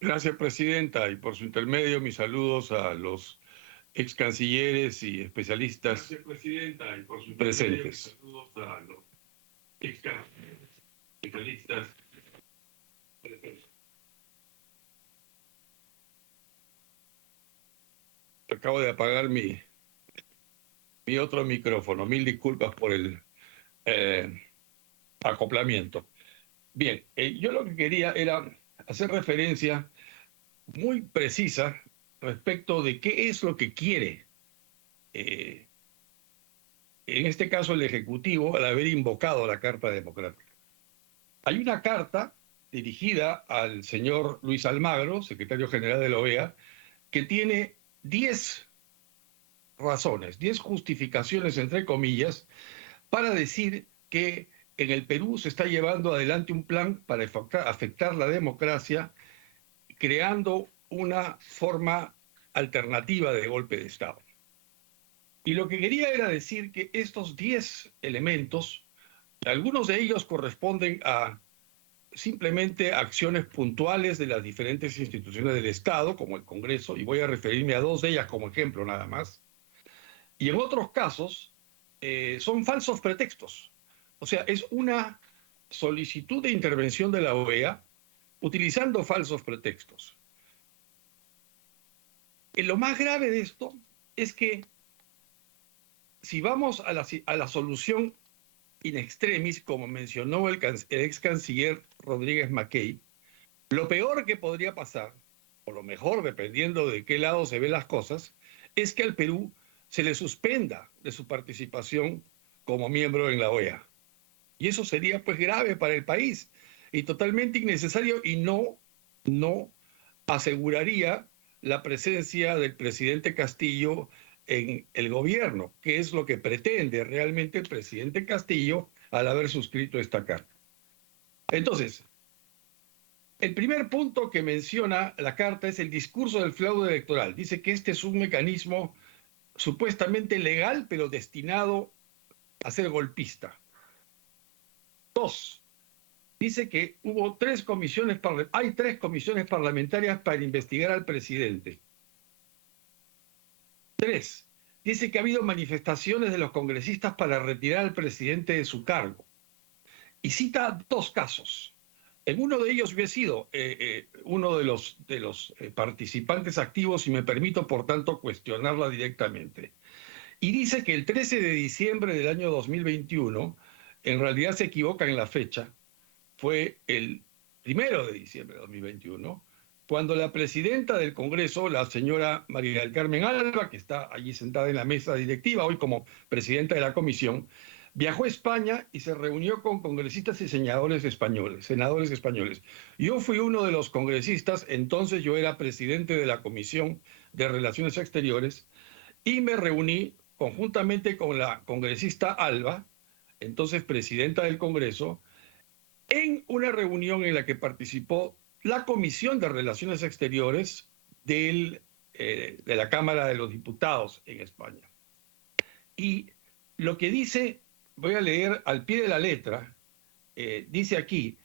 Gracias, presidenta, y por su intermedio mis saludos a los ex cancilleres y especialistas. Gracias, presidenta, y por su presentes. Mis saludos a los ex cancilleres y especialistas presentes. Acabo de apagar mi otro micrófono. Mil disculpas por el acoplamiento. Bien, yo lo que quería era hacer referencia muy precisa respecto de qué es lo que quiere eh, en este caso el Ejecutivo, al haber invocado la Carta Democrática. Hay una carta dirigida al señor Luis Almagro, secretario general de la OEA, que tiene 10 razones, 10 justificaciones, entre comillas, para decir que en el Perú se está llevando adelante un plan para afectar la democracia, creando una forma alternativa de golpe de Estado. Y lo que quería era decir que estos 10 elementos, algunos de ellos corresponden a simplemente acciones puntuales de las diferentes instituciones del Estado, como el Congreso, y voy a referirme a dos de ellas como ejemplo nada más. Y en otros casos son falsos pretextos. O sea, es una solicitud de intervención de la OEA utilizando falsos pretextos. Lo más grave de esto es que si vamos a la solución in extremis, como mencionó el ex canciller Rodríguez Mackey, lo peor que podría pasar, o lo mejor, dependiendo de qué lado se ven las cosas, es que al Perú se le suspenda de su participación como miembro en la OEA. Y eso sería pues grave para el país y totalmente innecesario y no aseguraría la presencia del presidente Castillo en el gobierno, que es lo que pretende realmente el presidente Castillo al haber suscrito esta carta. Entonces, el primer punto que menciona la carta es el discurso del fraude electoral. Dice que este es un mecanismo supuestamente legal, pero destinado a ser golpista. Dos, dice que hay tres comisiones parlamentarias para investigar al presidente. Tres, dice que ha habido manifestaciones de los congresistas para retirar al presidente de su cargo. Y cita dos casos. En uno de ellos yo he sido uno de los participantes activos y me permito, por tanto, cuestionarla directamente. Y dice que el 13 de diciembre del año 2021, en realidad se equivoca en la fecha, fue el 1 de diciembre de 2021, cuando la presidenta del Congreso, la señora María del Carmen Alba, que está allí sentada en la mesa directiva, hoy como presidenta de la comisión, viajó a España y se reunió con congresistas y senadores españoles. Yo fui uno de los congresistas, entonces yo era presidente de la Comisión de Relaciones Exteriores, y me reuní conjuntamente con la congresista Alba, entonces presidenta del Congreso, en una reunión en la que participó la Comisión de Relaciones Exteriores de la Cámara de los Diputados en España. Y lo que dice, voy a leer al pie de la letra, dice aquí,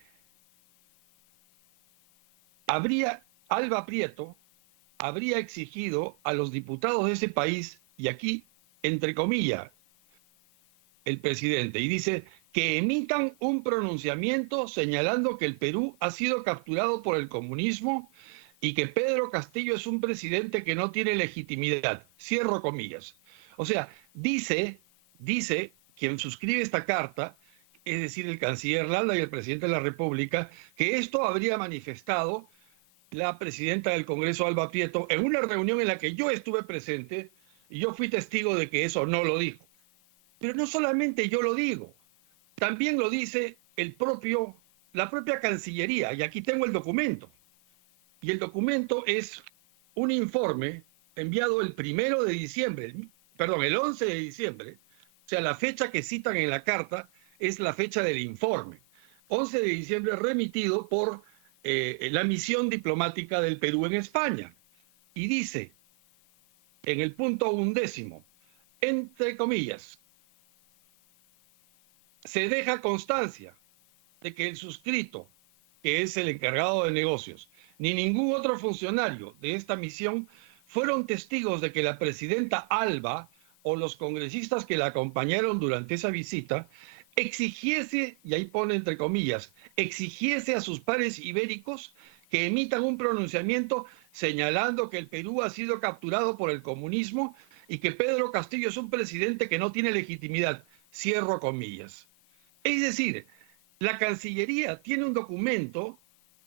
Alba Prieto habría exigido a los diputados de ese país, y aquí, entre comillas, el presidente, y dice que emitan un pronunciamiento señalando que el Perú ha sido capturado por el comunismo y que Pedro Castillo es un presidente que no tiene legitimidad. Cierro comillas. O sea, dice quien suscribe esta carta, es decir, el canciller Landa y el presidente de la República, que esto habría manifestado la presidenta del Congreso, Alba Prieto, en una reunión en la que yo estuve presente y yo fui testigo de que eso no lo dijo. Pero no solamente yo lo digo, también lo dice la propia Cancillería, y aquí tengo el documento. Y el documento es un informe enviado el 11 de diciembre, o sea, la fecha que citan en la carta es la fecha del informe. 11 de diciembre remitido por la misión diplomática del Perú en España. Y dice, en el punto 11, entre comillas, se deja constancia de que el suscrito, que es el encargado de negocios, ni ningún otro funcionario de esta misión fueron testigos de que la presidenta Alba o los congresistas que la acompañaron durante esa visita exigiese, y ahí pone entre comillas, exigiese a sus pares ibéricos que emitan un pronunciamiento señalando que el Perú ha sido capturado por el comunismo y que Pedro Castillo es un presidente que no tiene legitimidad. Cierro comillas. Es decir, la Cancillería tiene un documento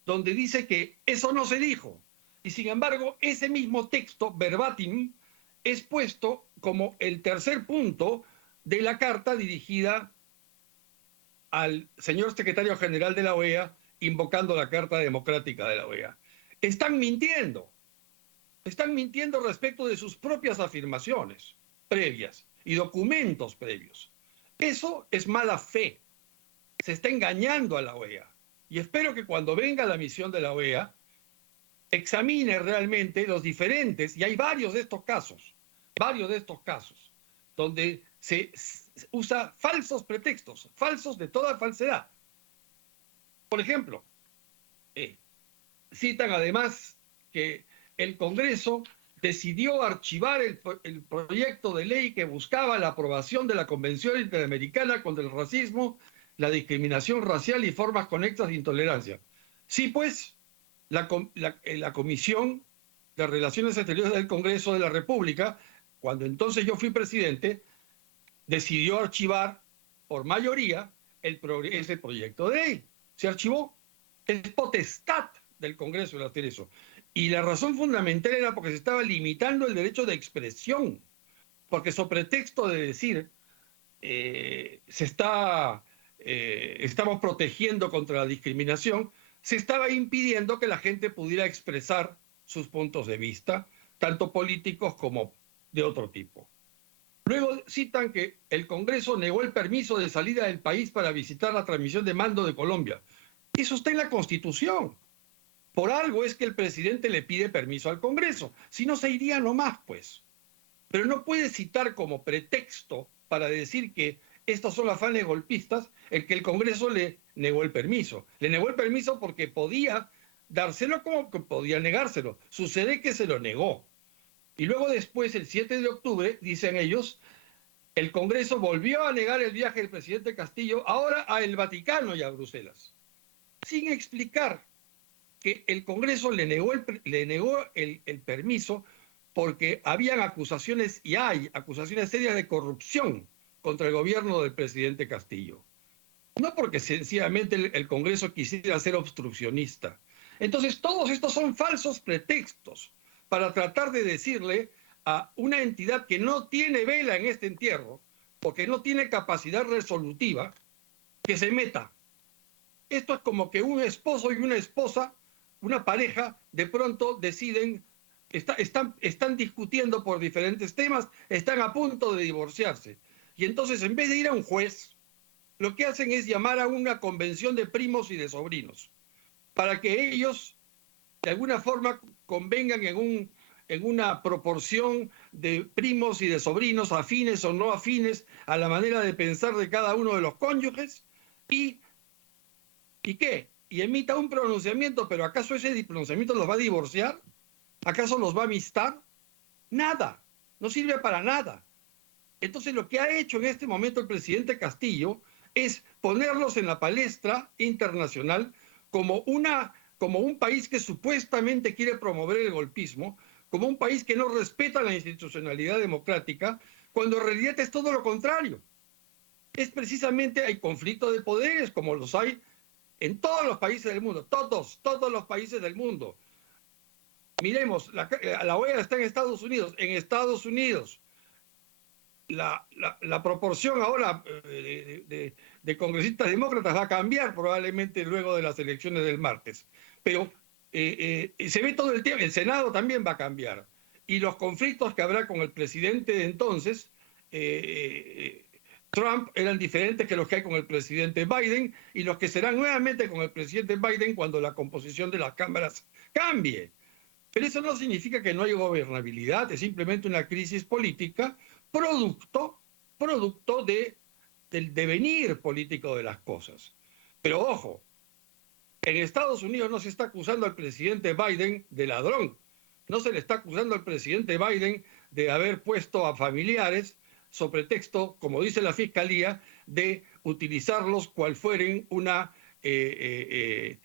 donde dice que eso no se dijo. Y sin embargo, ese mismo texto, verbatim, es puesto como el tercer punto de la carta dirigida al señor secretario general de la OEA, invocando la Carta Democrática de la OEA. Están mintiendo respecto de sus propias afirmaciones previas y documentos previos. Eso es mala fe. Se está engañando a la OEA. Y espero que cuando venga la misión de la OEA, examine realmente los diferentes, y hay varios de estos casos, donde se usa falsos pretextos, falsos de toda falsedad. Por ejemplo, citan además que el Congreso decidió archivar el proyecto de ley que buscaba la aprobación de la Convención Interamericana contra el Racismo, la discriminación racial y formas conexas de intolerancia. Sí, pues, la Comisión de Relaciones Exteriores del Congreso de la República, cuando entonces yo fui presidente, decidió archivar por mayoría ese proyecto de ley. Se archivó. Es potestad del Congreso el hacer eso. Y la razón fundamental era porque se estaba limitando el derecho de expresión. Porque sobre pretexto de decir estamos protegiendo contra la discriminación, se estaba impidiendo que la gente pudiera expresar sus puntos de vista, tanto políticos como de otro tipo. Luego citan que el Congreso negó el permiso de salida del país para visitar la transmisión de mando de Colombia. Eso está en la Constitución. Por algo es que el presidente le pide permiso al Congreso. Si no, se iría nomás, pues. Pero no puede citar como pretexto para decir que estos son afanes golpistas el que el Congreso le negó el permiso. Le negó el permiso porque podía dárselo como que podía negárselo. Sucede que se lo negó. Y luego después, el 7 de octubre, dicen ellos, el Congreso volvió a negar el viaje del presidente Castillo, ahora a el Vaticano y a Bruselas, sin explicar que el Congreso le negó el permiso porque habían acusaciones, y hay acusaciones serias de corrupción contra el gobierno del presidente Castillo. No porque sencillamente el Congreso quisiera ser obstruccionista. Entonces, todos estos son falsos pretextos para tratar de decirle a una entidad que no tiene vela en este entierro, porque no tiene capacidad resolutiva, que se meta. Esto es como que un esposo y una esposa, una pareja, de pronto deciden, están discutiendo por diferentes temas, están a punto de divorciarse. Y entonces, en vez de ir a un juez, lo que hacen es llamar a una convención de primos y de sobrinos, para que ellos, de alguna forma, convengan en una proporción de primos y de sobrinos, afines o no afines, a la manera de pensar de cada uno de los cónyuges, ¿y qué? Y emita un pronunciamiento, pero ¿acaso ese pronunciamiento los va a divorciar? ¿Acaso los va a amistar? Nada, no sirve para nada. Entonces, lo que ha hecho en este momento el presidente Castillo es ponerlos en la palestra internacional como un país que supuestamente quiere promover el golpismo, como un país que no respeta la institucionalidad democrática, cuando en realidad es todo lo contrario. Es precisamente, hay conflicto de poderes, como los hay en todos los países del mundo, todos los países del mundo. Miremos, la OEA está en Estados Unidos. En Estados Unidos, la proporción ahora de congresistas demócratas va a cambiar probablemente luego de las elecciones del martes. Pero se ve todo el tiempo, el Senado también va a cambiar. Y los conflictos que habrá con el presidente de entonces, Trump, eran diferentes que los que hay con el presidente Biden y los que serán nuevamente con el presidente Biden cuando la composición de las cámaras cambie. Pero eso no significa que no haya gobernabilidad, es simplemente una crisis política producto del devenir político de las cosas. Pero ojo, En Estados Unidos no se está acusando al presidente Biden de ladrón, no se le está acusando al presidente Biden de haber puesto a familiares sobre texto, como dice la fiscalía, de utilizarlos cual fueren una el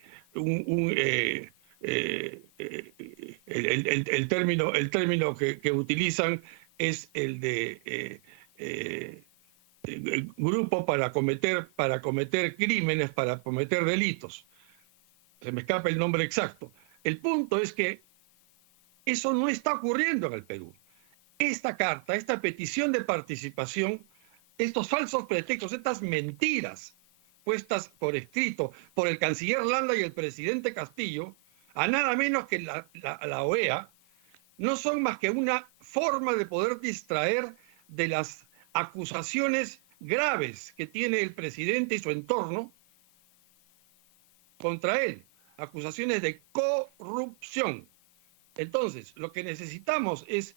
término que utilizan es el de el grupo para cometer crímenes, para cometer delitos. Se me escapa el nombre exacto. El punto es que eso no está ocurriendo en el Perú. Esta carta, esta petición de participación, estos falsos pretextos, estas mentiras puestas por escrito por el canciller Landa y el presidente Castillo, a nada menos que la OEA, no son más que una forma de poder distraer de las acusaciones graves que tiene el presidente y su entorno contra él, acusaciones de corrupción. Entonces, lo que necesitamos es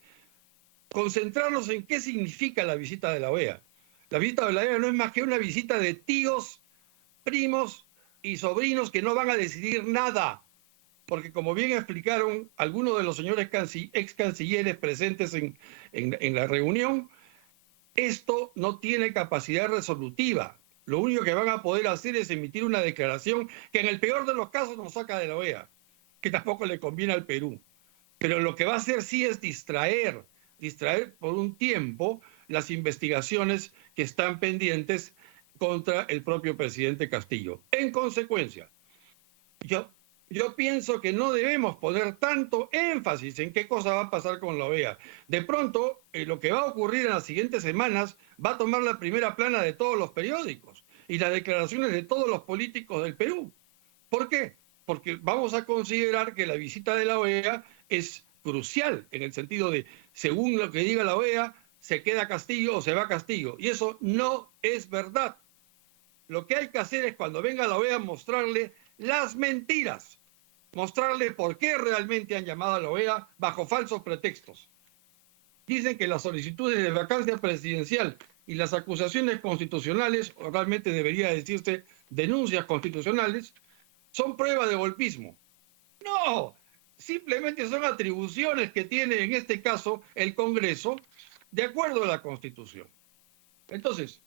concentrarnos en qué significa la visita de la OEA. La visita de la OEA no es más que una visita de tíos, primos y sobrinos que no van a decidir nada, porque como bien explicaron algunos de los señores ex cancilleres presentes en la reunión, esto no tiene capacidad resolutiva. Lo único que van a poder hacer es emitir una declaración que en el peor de los casos nos saca de la OEA, que tampoco le conviene al Perú. Pero lo que va a hacer sí es distraer por un tiempo las investigaciones que están pendientes contra el propio presidente Castillo. En consecuencia, yo pienso que no debemos poner tanto énfasis en qué cosa va a pasar con la OEA. De pronto, lo que va a ocurrir en las siguientes semanas va a tomar la primera plana de todos los periódicos y las declaraciones de todos los políticos del Perú. ¿Por qué? Porque vamos a considerar que la visita de la OEA es crucial en el sentido de, según lo que diga la OEA, se queda Castillo o se va Castillo. Y eso no es verdad. Lo que hay que hacer es cuando venga la OEA mostrarle las mentiras, mostrarle por qué realmente han llamado a la OEA bajo falsos pretextos. Dicen que las solicitudes de vacancia presidencial y las acusaciones constitucionales, o realmente debería decirse denuncias constitucionales, son prueba de golpismo. No, simplemente son atribuciones que tiene en este caso el Congreso de acuerdo a la Constitución. Entonces,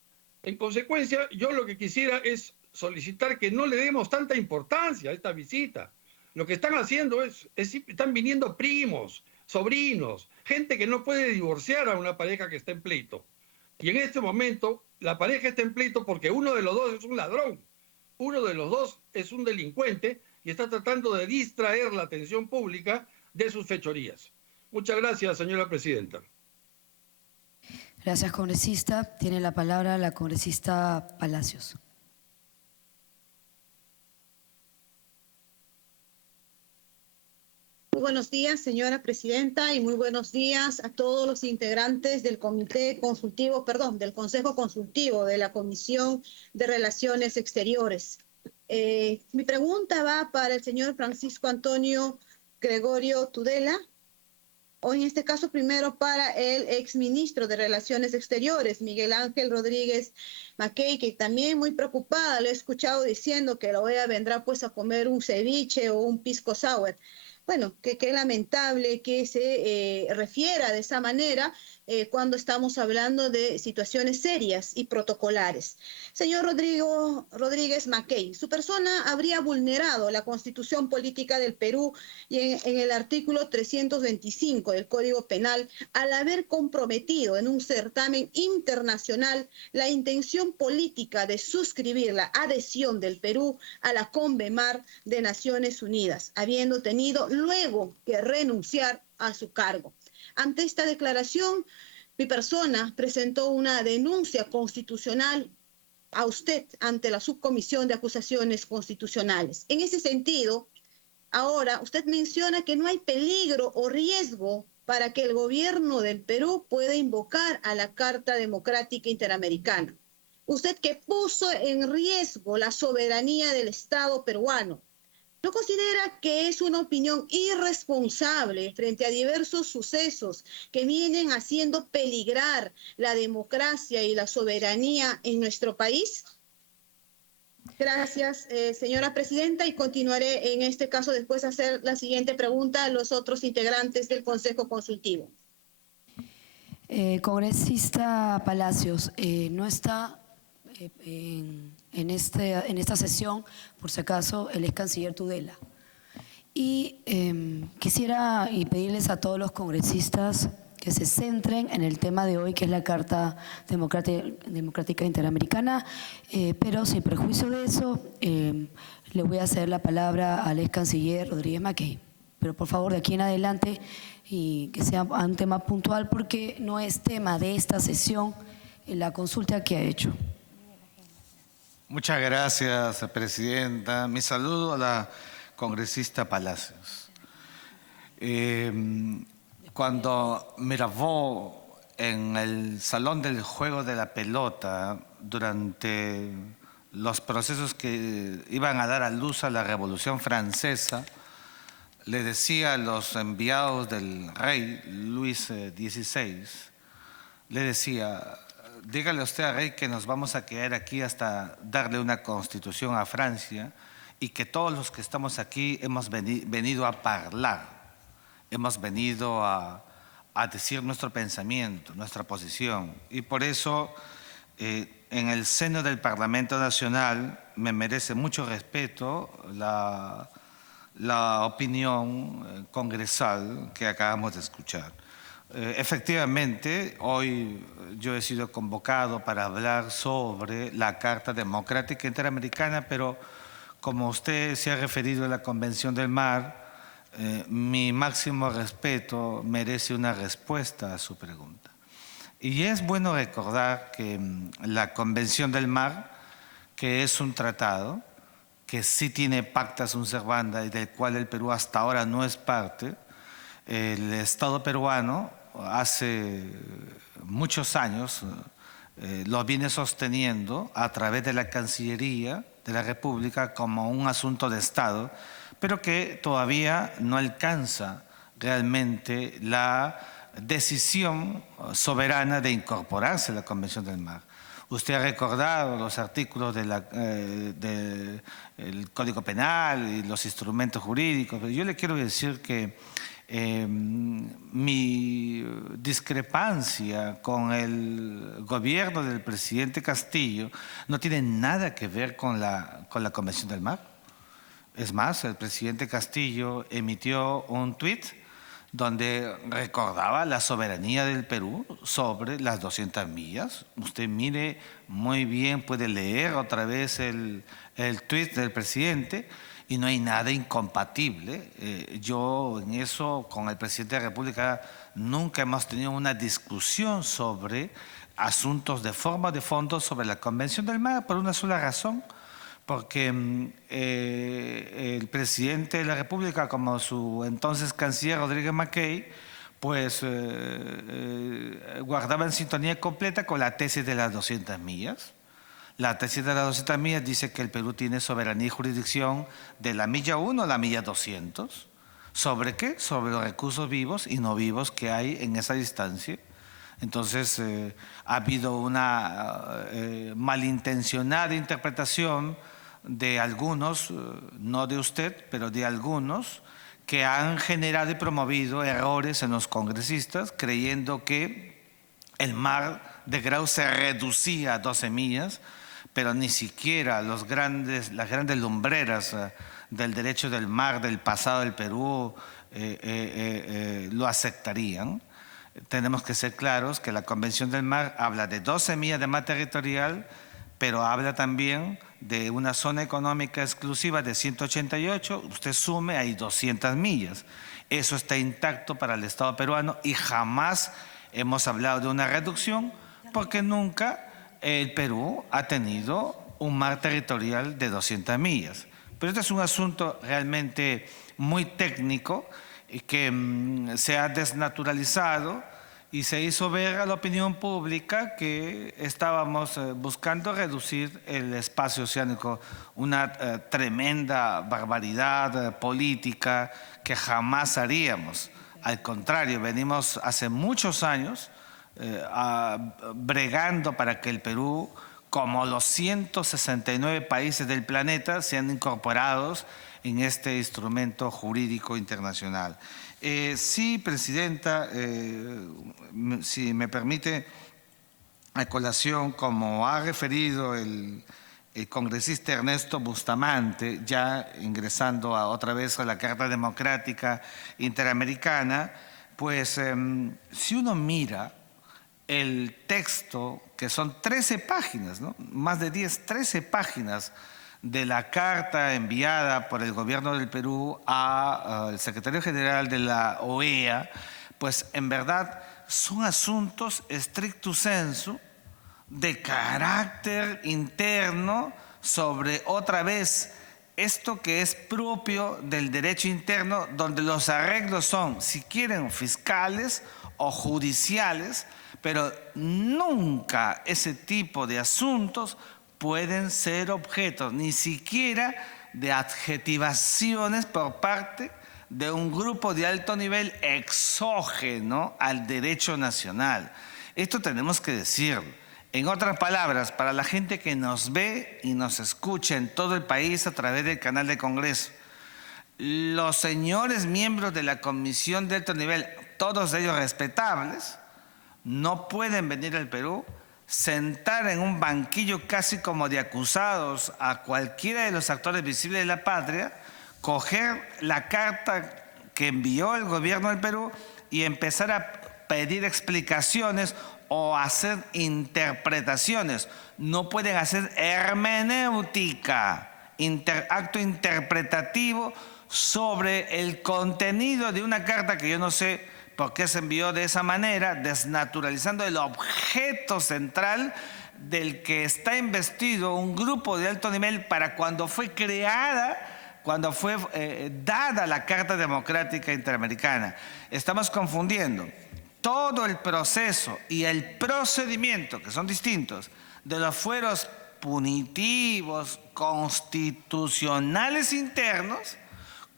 en consecuencia, yo lo que quisiera es solicitar que no le demos tanta importancia a esta visita. Lo que están haciendo están viniendo primos, sobrinos, gente que no puede divorciar a una pareja que está en pleito. Y en este momento, la pareja está en pleito porque uno de los dos es un ladrón, uno de los dos es un delincuente y está tratando de distraer la atención pública de sus fechorías. Muchas gracias, señora presidenta. Gracias, congresista. Tiene la palabra la congresista Palacios. Muy buenos días, señora presidenta, y muy buenos días a todos los integrantes del del Consejo Consultivo de la Comisión de Relaciones Exteriores. Mi pregunta va para el señor Francisco Antonio Gregorio Tudela, o en este caso primero para el exministro de Relaciones Exteriores, Miguel Ángel Rodríguez Mackey, que también muy preocupada, lo he escuchado diciendo que la OEA vendrá pues a comer un ceviche o un pisco sour. Bueno, qué lamentable que se refiera de esa manera cuando estamos hablando de situaciones serias y protocolares. Señor Rodríguez Mackey, su persona habría vulnerado la Constitución Política del Perú y en el artículo 325 del Código Penal al haber comprometido en un certamen internacional la intención política de suscribir la adhesión del Perú a la Convemar de Naciones Unidas, habiendo tenido luego que renunciar a su cargo. Ante esta declaración, mi persona presentó una denuncia constitucional a usted ante la Subcomisión de Acusaciones Constitucionales. En ese sentido, ahora usted menciona que no hay peligro o riesgo para que el gobierno del Perú pueda invocar a la Carta Democrática Interamericana. Usted que puso en riesgo la soberanía del Estado peruano, ¿no considera que es una opinión irresponsable frente a diversos sucesos que vienen haciendo peligrar la democracia y la soberanía en nuestro país? Gracias, señora presidenta, y continuaré en este caso después a hacer la siguiente pregunta a los otros integrantes del Consejo Consultivo. Congresista Palacios, no está en esta sesión, por si acaso, el ex canciller Tudela. Y quisiera pedirles a todos los congresistas que se centren en el tema de hoy, que es la Carta Democrática Interamericana, pero sin perjuicio de eso, le voy a hacer la palabra al ex canciller Rodríguez Mackey. Pero por favor, de aquí en adelante, y que sea un tema puntual, porque no es tema de esta sesión la consulta que ha hecho. Muchas gracias, presidenta. Mi saludo a la congresista Palacios. Cuando me grabó en el Salón del Juego de la Pelota durante los procesos que iban a dar a luz a la Revolución Francesa, le decía a los enviados del rey Luis XVI, le decía: dígale usted al rey que nos vamos a quedar aquí hasta darle una constitución a Francia y que todos los que estamos aquí hemos venido a hablar, hemos venido a decir nuestro pensamiento, nuestra posición. Y por eso en el seno del Parlamento Nacional me merece mucho respeto la opinión congresal que acabamos de escuchar. Efectivamente, hoy yo he sido convocado para hablar sobre la Carta Democrática Interamericana, pero como usted se ha referido a la Convención del Mar, mi máximo respeto merece una respuesta a su pregunta. Y es bueno recordar que la Convención del Mar, que es un tratado que sí tiene pacta sunt servanda y del cual el Perú hasta ahora no es parte, el Estado peruano hace muchos años lo viene sosteniendo a través de la Cancillería de la República como un asunto de Estado, pero que todavía no alcanza realmente la decisión soberana de incorporarse a la Convención del Mar. Usted ha recordado los artículos del Código Penal y los instrumentos jurídicos, pero yo le quiero decir que mi discrepancia con el gobierno del presidente Castillo no tiene nada que ver con la Convención del Mar. Es más, el presidente Castillo emitió un tuit donde recordaba la soberanía del Perú sobre las 200 millas. Usted mire muy bien, puede leer otra vez el tuit del presidente y no hay nada incompatible. Yo en eso con el presidente de la República nunca hemos tenido una discusión sobre asuntos de forma o de fondo sobre la Convención del Mar por una sola razón, porque el presidente de la República, como su entonces canciller Rodríguez Mackey, pues guardaba en sintonía completa con la tesis de las 200 millas. La tesis de las 200 millas dice que el Perú tiene soberanía y jurisdicción de la milla 1 a la milla 200. ¿Sobre qué? Sobre los recursos vivos y no vivos que hay en esa distancia. Entonces ha habido una malintencionada interpretación de algunos, no de usted, pero de algunos, que han generado y promovido errores en los congresistas, creyendo que el mar de Grau se reducía a 12 millas, pero ni siquiera las grandes lumbreras del derecho del mar del pasado del Perú lo aceptarían. Tenemos que ser claros que la Convención del Mar habla de 12 millas de mar territorial, pero habla también de una zona económica exclusiva de 188, usted sume, hay 200 millas. Eso está intacto para el Estado peruano y jamás hemos hablado de una reducción porque nunca el Perú ha tenido un mar territorial de 200 millas. Pero este es un asunto realmente muy técnico y que se ha desnaturalizado y se hizo ver a la opinión pública que estábamos buscando reducir el espacio oceánico, una tremenda barbaridad política que jamás haríamos. Al contrario, venimos hace muchos años bregando para que el Perú como los 169 países del planeta, sean incorporados en este instrumento jurídico internacional. Sí, Presidenta, si me permite, a colación, como ha referido el congresista Ernesto Bustamante, ya ingresando otra vez a la Carta Democrática Interamericana, pues si uno mira el texto, que son 13 páginas, ¿no? Más de 13 páginas de la carta enviada por el gobierno del Perú al secretario general de la OEA, pues en verdad son asuntos stricto sensu de carácter interno sobre, otra vez, esto que es propio del derecho interno, donde los arreglos son, si quieren, fiscales o judiciales, pero nunca ese tipo de asuntos pueden ser objeto ni siquiera de adjetivaciones por parte de un grupo de alto nivel exógeno al derecho nacional. Esto tenemos que decirlo. En otras palabras, para la gente que nos ve y nos escucha en todo el país a través del canal de Congreso, los señores miembros de la Comisión de Alto Nivel, todos ellos respetables, no pueden venir al Perú, sentar en un banquillo casi como de acusados a cualquiera de los actores visibles de la patria, coger la carta que envió el gobierno del Perú y empezar a pedir explicaciones o hacer interpretaciones. No pueden hacer hermenéutica, acto interpretativo sobre el contenido de una carta que yo no sé por qué se envió de esa manera, desnaturalizando el objeto central del que está investido un grupo de alto nivel para cuando fue creada, cuando fue dada la Carta Democrática Interamericana. Estamos confundiendo todo el proceso y el procedimiento, que son distintos, de los fueros punitivos, constitucionales internos,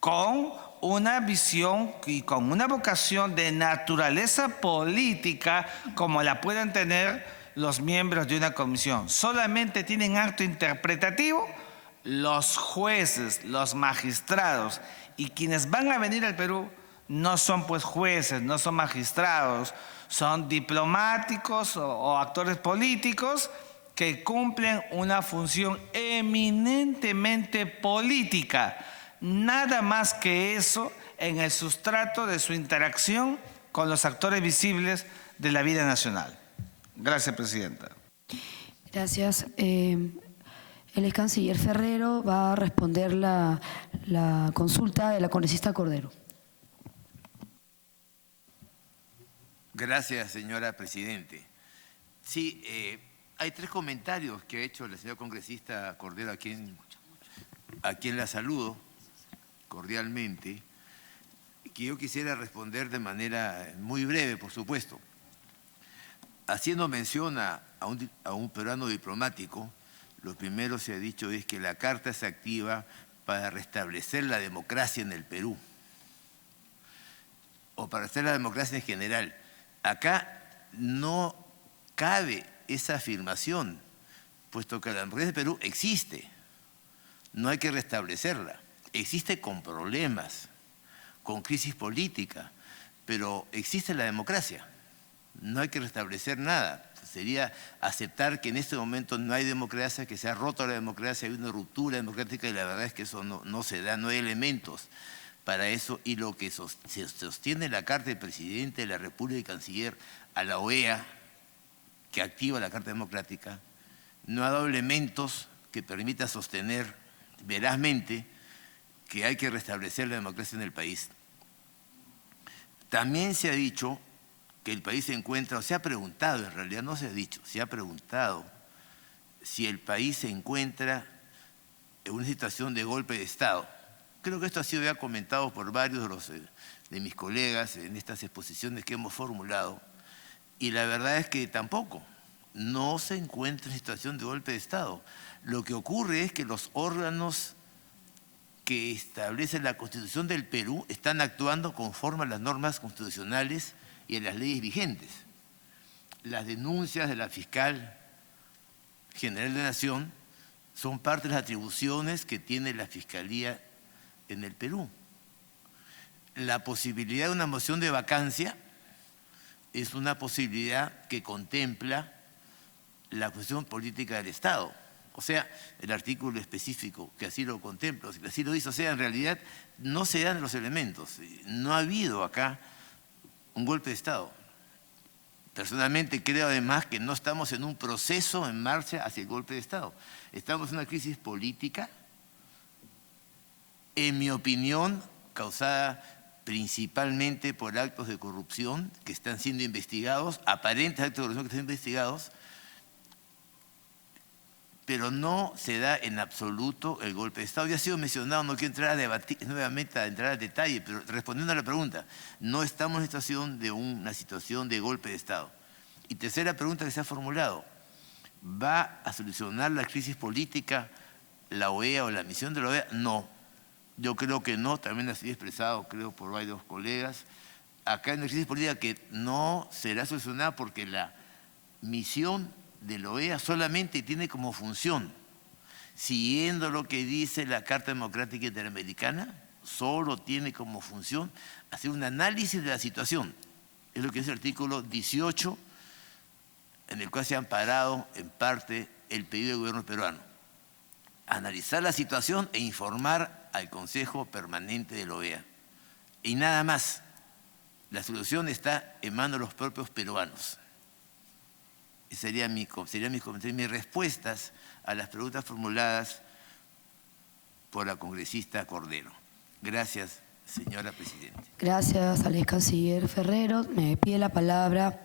con una visión y con una vocación de naturaleza política como la pueden tener los miembros de una comisión. Solamente tienen acto interpretativo los jueces, los magistrados, y quienes van a venir al Perú no son pues jueces, no son magistrados, son diplomáticos o actores políticos que cumplen una función eminentemente política. Nada más que eso en el sustrato de su interacción con los actores visibles de la vida nacional. Gracias, Presidenta. Gracias. El ex canciller Ferrero va a responder la consulta de la congresista Cordero. Gracias, señora Presidente. Sí, hay 3 comentarios que ha hecho la señora congresista Cordero, a quien la saludo cordialmente, que yo quisiera responder de manera muy breve, por supuesto. Haciendo mención a un peruano diplomático, lo primero se ha dicho es que la Carta se activa para restablecer la democracia en el Perú, o para restablecer la democracia en general. Acá no cabe esa afirmación, puesto que la democracia del Perú existe, no hay que restablecerla. Existe con problemas, con crisis política, pero existe la democracia. No hay que restablecer nada. Sería aceptar que en este momento no hay democracia, que se ha roto la democracia, hay una ruptura democrática, y la verdad es que eso no se da, no hay elementos para eso. Y lo que se sostiene la carta del presidente de la República y canciller a la OEA, que activa la Carta Democrática, no ha dado elementos que permita sostener verazmente que hay que restablecer la democracia en el país. También se ha dicho que el país se encuentra, o se ha preguntado, en realidad no se ha dicho, se ha preguntado si el país se encuentra en una situación de golpe de Estado. Creo que esto ha sido ya comentado por varios de mis colegas en estas exposiciones que hemos formulado, y la verdad es que tampoco, no se encuentra en situación de golpe de Estado. Lo que ocurre es que los órganos que establecen la Constitución del Perú están actuando conforme a las normas constitucionales y a las leyes vigentes. Las denuncias de la fiscal General de la Nación son parte de las atribuciones que tiene la Fiscalía en el Perú. La posibilidad de una moción de vacancia es una posibilidad que contempla la cuestión política del Estado. O sea, el artículo específico que así lo contempla, que así lo dice. O sea, en realidad no se dan los elementos. No ha habido acá un golpe de Estado. Personalmente creo además que no estamos en un proceso en marcha hacia el golpe de Estado. Estamos en una crisis política, en mi opinión, causada principalmente por actos de corrupción que están siendo investigados, aparentes actos de corrupción que están investigados, pero no se da en absoluto el golpe de Estado. Ya ha sido mencionado, no quiero entrar a debatir, nuevamente a entrar al detalle, pero respondiendo a la pregunta, no estamos en una situación de golpe de Estado. Y tercera pregunta que se ha formulado, ¿va a solucionar la crisis política la OEA o la misión de la OEA? No, yo creo que no, también ha sido expresado, creo, por varios colegas. Acá hay una crisis política que no será solucionada porque la misión de la OEA solamente tiene como función, siguiendo lo que dice la Carta Democrática Interamericana, solo tiene como función hacer un análisis de la situación. Es lo que dice el artículo 18, en el cual se ha amparado en parte el pedido del gobierno peruano. Analizar la situación e informar al Consejo Permanente de la OEA. Y nada más, la solución está en manos de los propios peruanos. Serían mis comentarios, mis respuestas a las preguntas formuladas por la congresista Cordero. Gracias, señora presidenta. Gracias al ex canciller Ferrero. Me pide la palabra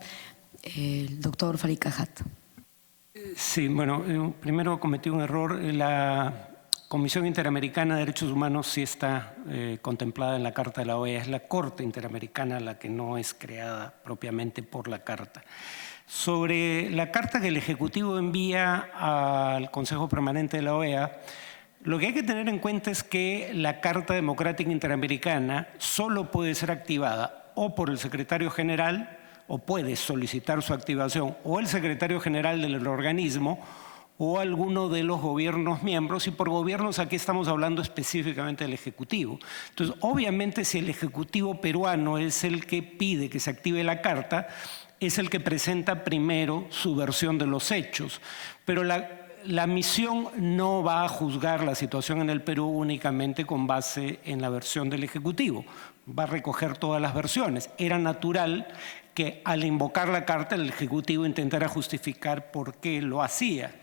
el doctor Farid Cajat. Sí, bueno, primero cometí un error. La Comisión Interamericana de Derechos Humanos sí está contemplada en la Carta de la OEA. Es la Corte Interamericana la que no es creada propiamente por la Carta. Sobre la carta que el Ejecutivo envía al Consejo Permanente de la OEA, lo que hay que tener en cuenta es que la Carta Democrática Interamericana solo puede ser activada o por el secretario general, o puede solicitar su activación, o el secretario general del organismo, o alguno de los gobiernos miembros, y por gobiernos aquí estamos hablando específicamente del Ejecutivo. Entonces, obviamente, si el Ejecutivo peruano es el que pide que se active la carta, es el que presenta primero su versión de los hechos, pero la misión no va a juzgar la situación en el Perú únicamente con base en la versión del Ejecutivo, va a recoger todas las versiones. Era natural que al invocar la carta el Ejecutivo intentara justificar por qué lo hacía.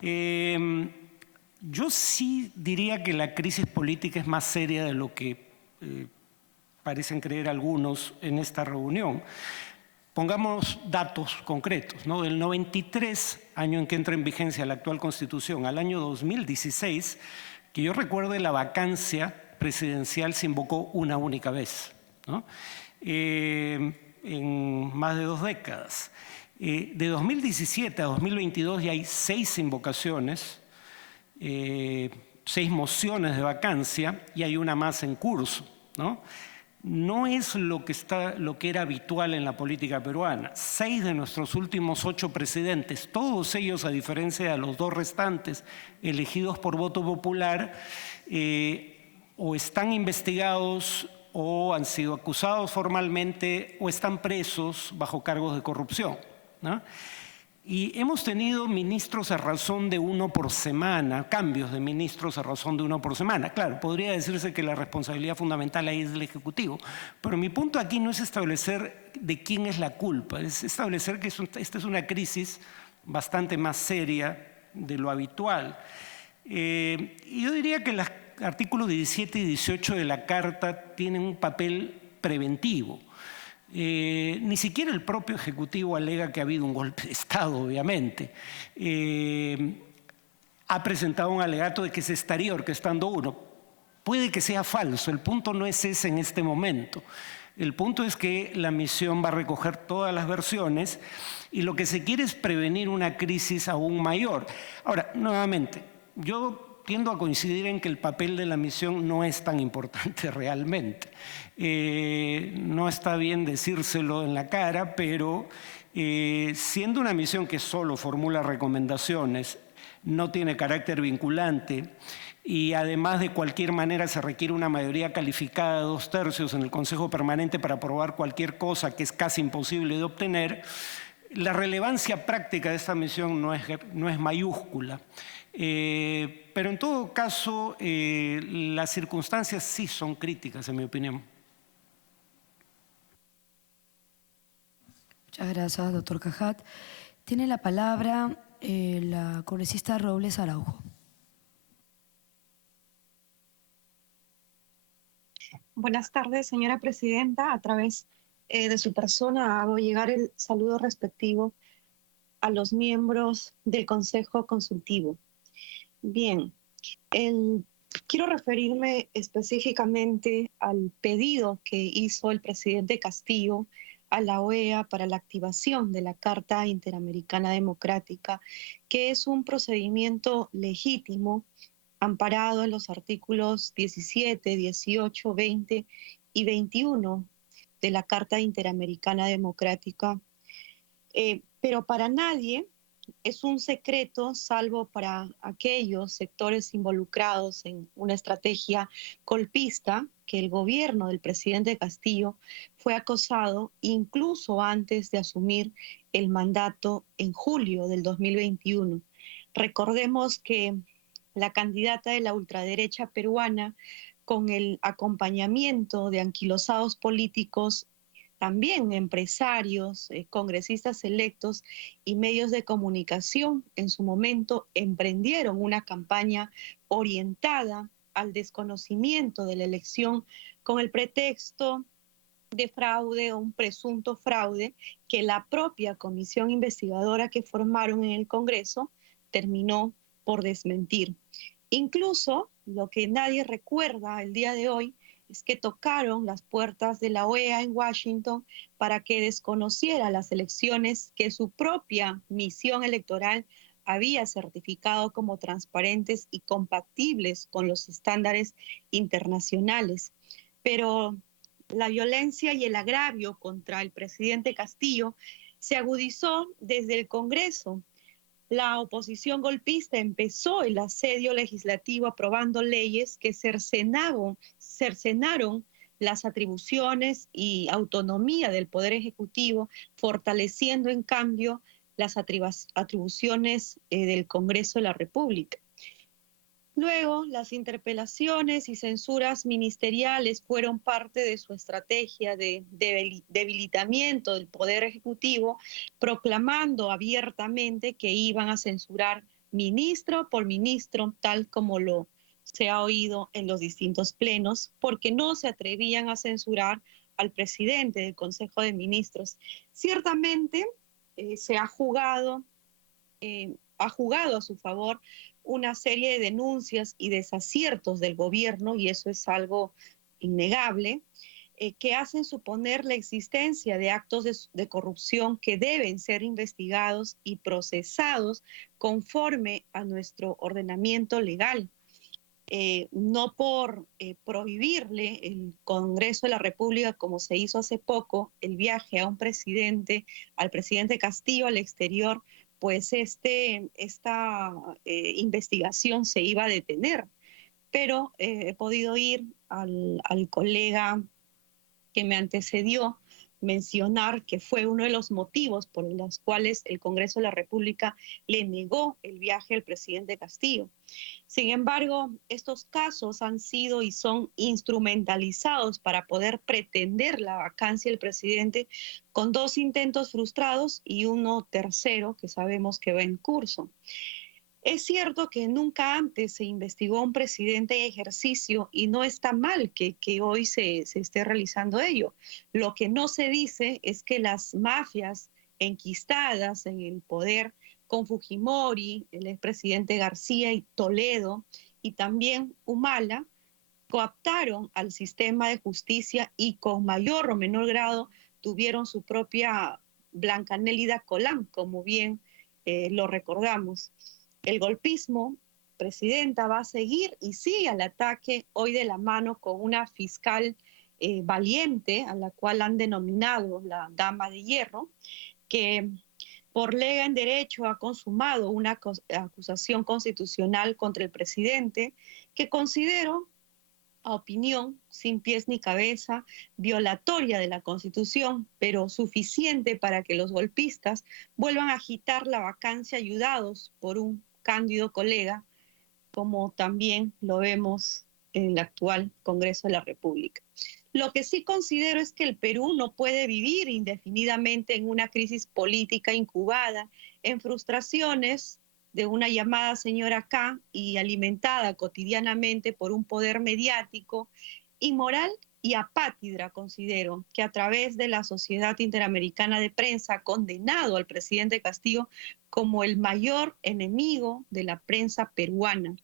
Yo sí diría que la crisis política es más seria de lo que parecen creer algunos en esta reunión. Pongamos datos concretos, ¿no? Del 93, año en que entra en vigencia la actual Constitución, al año 2016, que yo recuerde, la vacancia presidencial se invocó una única vez, ¿no? En más de 2 décadas. De 2017 a 2022 ya hay 6 invocaciones, 6 mociones de vacancia y hay una más en curso, ¿no? No es lo que era habitual en la política peruana. 6 de nuestros últimos 8 presidentes, todos ellos, a diferencia de los 2 restantes elegidos por voto popular, o están investigados o han sido acusados formalmente o están presos bajo cargos de corrupción, ¿no? Y hemos tenido ministros a razón de 1 por semana, cambios de ministros a razón de 1 por semana. Claro, podría decirse que la responsabilidad fundamental ahí es del Ejecutivo, pero mi punto aquí no es establecer de quién es la culpa, es establecer que esta es una crisis bastante más seria de lo habitual. Y yo diría que los artículos 17 y 18 de la Carta tienen un papel preventivo. Ni siquiera el propio Ejecutivo alega que ha habido un golpe de Estado, obviamente. Ha presentado un alegato de que se estaría orquestando uno. Puede que sea falso, el punto no es ese en este momento. El punto es que la misión va a recoger todas las versiones y lo que se quiere es prevenir una crisis aún mayor. Ahora, nuevamente, yo tiendo a coincidir en que el papel de la misión no es tan importante realmente. No está bien decírselo en la cara, pero Siendo una misión que solo formula recomendaciones, no tiene carácter vinculante y además de cualquier manera se requiere una mayoría calificada de 2/3 en el Consejo Permanente para aprobar cualquier cosa que es casi imposible de obtener, la relevancia práctica de esta misión no es mayúscula. Pero en todo caso, las circunstancias sí son críticas, en mi opinión. Muchas gracias, doctor Cajat. Tiene la palabra la congresista Robles Araujo. Buenas tardes, señora presidenta. A través de su persona hago llegar el saludo respectivo a los miembros del Consejo Consultivo. Bien, quiero referirme específicamente al pedido que hizo el presidente Castillo a la OEA para la activación de la Carta Interamericana Democrática, que es un procedimiento legítimo amparado en los artículos 17, 18, 20 y 21 de la Carta Interamericana Democrática. Pero para nadie es un secreto, salvo para aquellos sectores involucrados en una estrategia golpista, que el gobierno del presidente Castillo fue acosado incluso antes de asumir el mandato en julio del 2021. Recordemos que la candidata de la ultraderecha peruana, con el acompañamiento de anquilosados políticos, también empresarios, congresistas electos y medios de comunicación, en su momento emprendieron una campaña orientada al desconocimiento de la elección con el pretexto de fraude o un presunto fraude que la propia comisión investigadora que formaron en el Congreso terminó por desmentir. Incluso lo que nadie recuerda el día de hoy es que tocaron las puertas de la OEA en Washington para que desconociera las elecciones que su propia misión electoral había certificado como transparentes y compatibles con los estándares internacionales. Pero la violencia y el agravio contra el presidente Castillo se agudizó desde el Congreso. La oposición golpista empezó el asedio legislativo aprobando leyes que cercenaron las atribuciones y autonomía del Poder Ejecutivo, fortaleciendo en cambio las atribuciones del Congreso de la República. Luego, las interpelaciones y censuras ministeriales fueron parte de su estrategia de debilitamiento del Poder Ejecutivo, proclamando abiertamente que iban a censurar ministro por ministro, tal como se ha oído en los distintos plenos, porque no se atrevían a censurar al presidente del Consejo de Ministros. Ciertamente se ha jugado a su favor una serie de denuncias y desaciertos del gobierno, y eso es algo innegable, que hacen suponer la existencia de actos de corrupción que deben ser investigados y procesados conforme a nuestro ordenamiento legal. No por prohibirle el Congreso de la República, como se hizo hace poco, el viaje al presidente Castillo al exterior, pues esta investigación se iba a detener. Pero he podido ir al colega que me antecedió mencionar que fue uno de los motivos por los cuales el Congreso de la República le negó el viaje al presidente Castillo. Sin embargo, estos casos han sido y son instrumentalizados para poder pretender la vacancia del presidente, con 2 intentos frustrados y uno tercero que sabemos que va en curso. Es cierto que nunca antes se investigó a un presidente en ejercicio y no está mal que hoy se esté realizando ello. Lo que no se dice es que las mafias enquistadas en el poder con Fujimori, el expresidente García y Toledo, y también Humala, cooptaron al sistema de justicia y con mayor o menor grado tuvieron su propia Blancanélida Colán, como bien lo recordamos. El golpismo, presidenta, va a seguir y sigue al ataque hoy de la mano con una fiscal valiente, a la cual han denominado la Dama de Hierro, que por lega en derecho ha consumado una acusación constitucional contra el presidente que considero, a opinión, sin pies ni cabeza, violatoria de la Constitución, pero suficiente para que los golpistas vuelvan a agitar la vacancia ayudados por un cándido colega, como también lo vemos en el actual Congreso de la República. Lo que sí considero es que el Perú no puede vivir indefinidamente en una crisis política incubada, en frustraciones de una llamada señora K y alimentada cotidianamente por un poder mediático, inmoral y apátrida, considero, que a través de la Sociedad Interamericana de Prensa ha condenado al presidente Castillo como el mayor enemigo de la prensa peruana.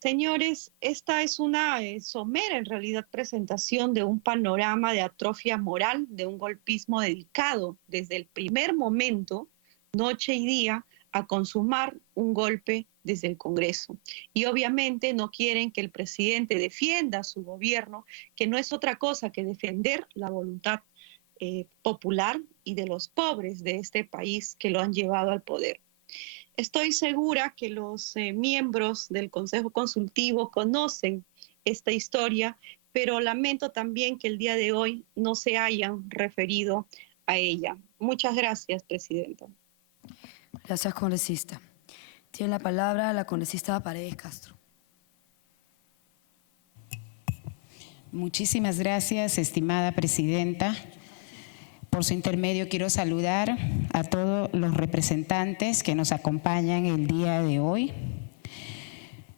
Señores, esta es una somera, en realidad, presentación de un panorama de atrofia moral, de un golpismo dedicado desde el primer momento, noche y día, a consumar un golpe desde el Congreso. Y obviamente no quieren que el presidente defienda a su gobierno, que no es otra cosa que defender la voluntad popular y de los pobres de este país que lo han llevado al poder. Estoy segura que los miembros del Consejo Consultivo conocen esta historia, pero lamento también que el día de hoy no se hayan referido a ella. Muchas gracias, Presidenta. Gracias, congresista. Tiene la palabra la congresista Paredes Castro. Muchísimas gracias, estimada Presidenta. Por su intermedio quiero saludar a todos los representantes que nos acompañan el día de hoy.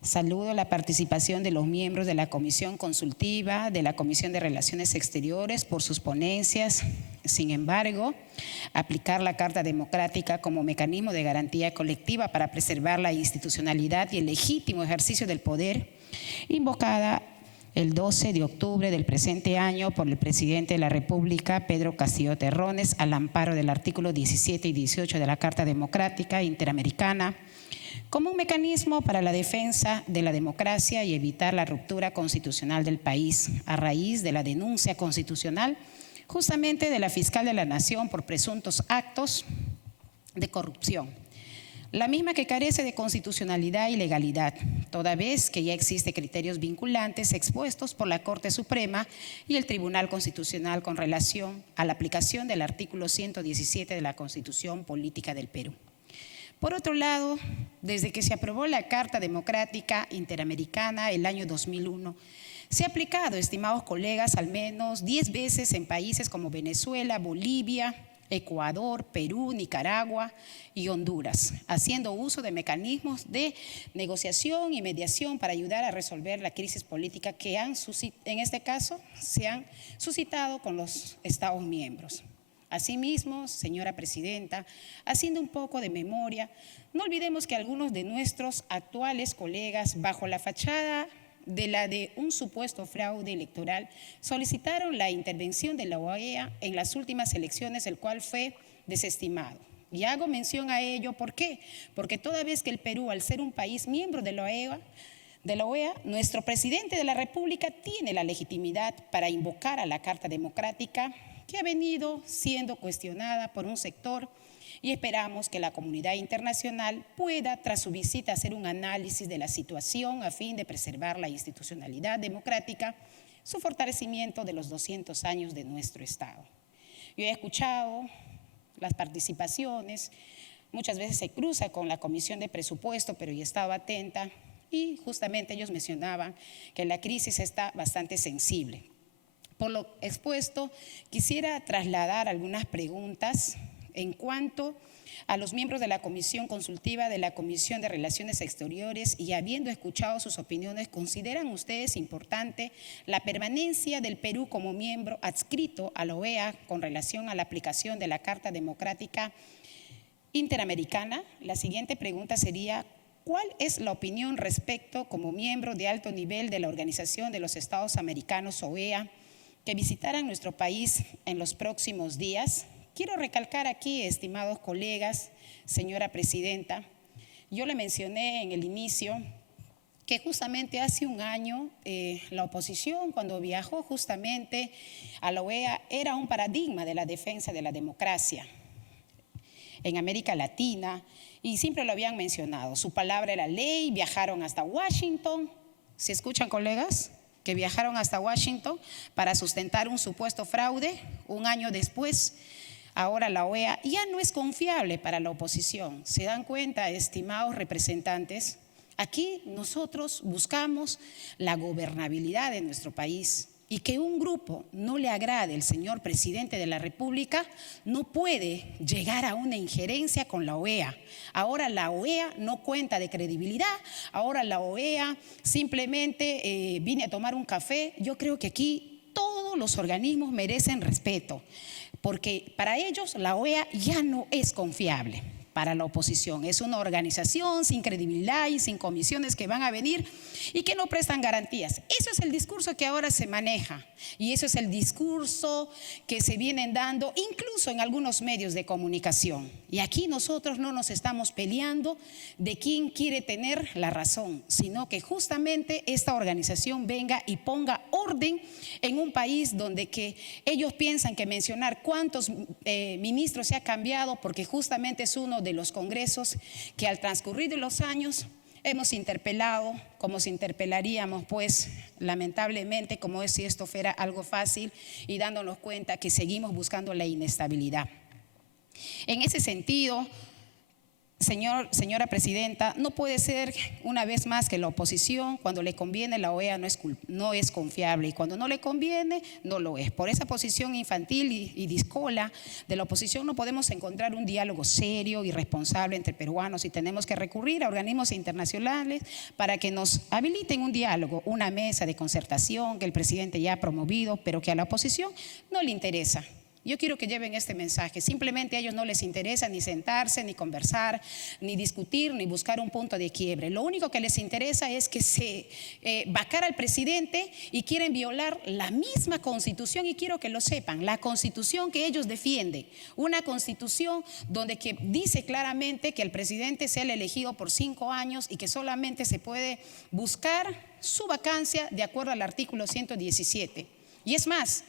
Saludo la participación de los miembros de la Comisión Consultiva, de la Comisión de Relaciones Exteriores por sus ponencias. Sin embargo, aplicar la Carta Democrática como mecanismo de garantía colectiva para preservar la institucionalidad y el legítimo ejercicio del poder, invocada el 12 de octubre del presente año por el presidente de la República, Pedro Castillo Terrones, al amparo del artículo 17 y 18 de la Carta Democrática Interamericana, como un mecanismo para la defensa de la democracia y evitar la ruptura constitucional del país, a raíz de la denuncia constitucional justamente de la fiscal de la Nación por presuntos actos de corrupción. La misma que carece de constitucionalidad y legalidad, toda vez que ya existen criterios vinculantes expuestos por la Corte Suprema y el Tribunal Constitucional con relación a la aplicación del artículo 117 de la Constitución Política del Perú. Por otro lado, desde que se aprobó la Carta Democrática Interamericana el año 2001, se ha aplicado, estimados colegas, al menos 10 veces en países como Venezuela, Bolivia, Ecuador, Perú, Nicaragua y Honduras, haciendo uso de mecanismos de negociación y mediación para ayudar a resolver la crisis política que en este caso se han suscitado con los Estados miembros. Asimismo, señora Presidenta, haciendo un poco de memoria, no olvidemos que algunos de nuestros actuales colegas, bajo la fachada de un supuesto fraude electoral, solicitaron la intervención de la OEA en las últimas elecciones, el cual fue desestimado. Y hago mención a ello, ¿por qué? Porque toda vez que el Perú, al ser un país miembro de la OEA, nuestro presidente de la República tiene la legitimidad para invocar a la Carta Democrática, que ha venido siendo cuestionada por un sector, y esperamos que la comunidad internacional pueda, tras su visita, hacer un análisis de la situación a fin de preservar la institucionalidad democrática, su fortalecimiento de los 200 años de nuestro Estado. Yo he escuchado las participaciones, muchas veces se cruza con la Comisión de Presupuesto, pero yo estaba atenta y justamente ellos mencionaban que la crisis está bastante sensible. Por lo expuesto, quisiera trasladar algunas preguntas en cuanto a los miembros de la Comisión Consultiva de la Comisión de Relaciones Exteriores, y habiendo escuchado sus opiniones, ¿consideran ustedes importante la permanencia del Perú como miembro adscrito a la OEA con relación a la aplicación de la Carta Democrática Interamericana? La siguiente pregunta sería: ¿cuál es la opinión respecto, como miembro de alto nivel de la Organización de los Estados Americanos, OEA, que visitaran nuestro país en los próximos días? Quiero recalcar aquí, estimados colegas, señora Presidenta, yo le mencioné en el inicio que justamente hace un año la oposición, cuando viajó justamente a la OEA, era un paradigma de la defensa de la democracia. en América Latina, y siempre lo habían mencionado. Su palabra era ley, viajaron hasta Washington. ¿Se escuchan, colegas? Que viajaron hasta Washington para sustentar un supuesto fraude. Un año después, ahora la OEA ya no es confiable para la oposición. ¿Se dan cuenta, estimados representantes? Aquí nosotros buscamos la gobernabilidad de nuestro país, y que un grupo no le agrade al señor presidente de la República no puede llegar a una injerencia con la OEA. Ahora la OEA no cuenta de credibilidad, ahora la OEA simplemente viene a tomar un café. Yo creo que aquí todos los organismos merecen respeto, porque para ellos la OEA ya no es confiable. Para la oposición es una organización sin credibilidad y sin comisiones que van a venir y que no prestan garantías. Eso es el discurso que ahora se maneja, y eso es el discurso que se vienen dando incluso en algunos medios de comunicación. Y aquí nosotros no nos estamos peleando de quién quiere tener la razón, sino que justamente esta organización venga y ponga orden en un país donde que ellos piensan que mencionar cuántos ministros se ha cambiado, porque justamente es uno de los congresos que al transcurrir de los años hemos interpelado, como si interpelaríamos, pues lamentablemente, como si esto fuera algo fácil, y dándonos cuenta que seguimos buscando la inestabilidad. En ese sentido, señora presidenta, no puede ser una vez más que la oposición, cuando le conviene la OEA no es confiable, y cuando no le conviene no lo es. Por esa posición infantil y discola de la oposición no podemos encontrar un diálogo serio y responsable entre peruanos, y tenemos que recurrir a organismos internacionales para que nos habiliten un diálogo, una mesa de concertación que el presidente ya ha promovido, pero que a la oposición no le interesa. Yo quiero que lleven este mensaje. Simplemente a ellos no les interesa ni sentarse, ni conversar, ni discutir, ni buscar un punto de quiebre. Lo único que les interesa es que se vacara al presidente, y quieren violar la misma Constitución, y quiero que lo sepan, la Constitución que ellos defienden, una Constitución donde que dice claramente que el presidente sea el elegido por 5 años y que solamente se puede buscar su vacancia de acuerdo al artículo 117. Y es más,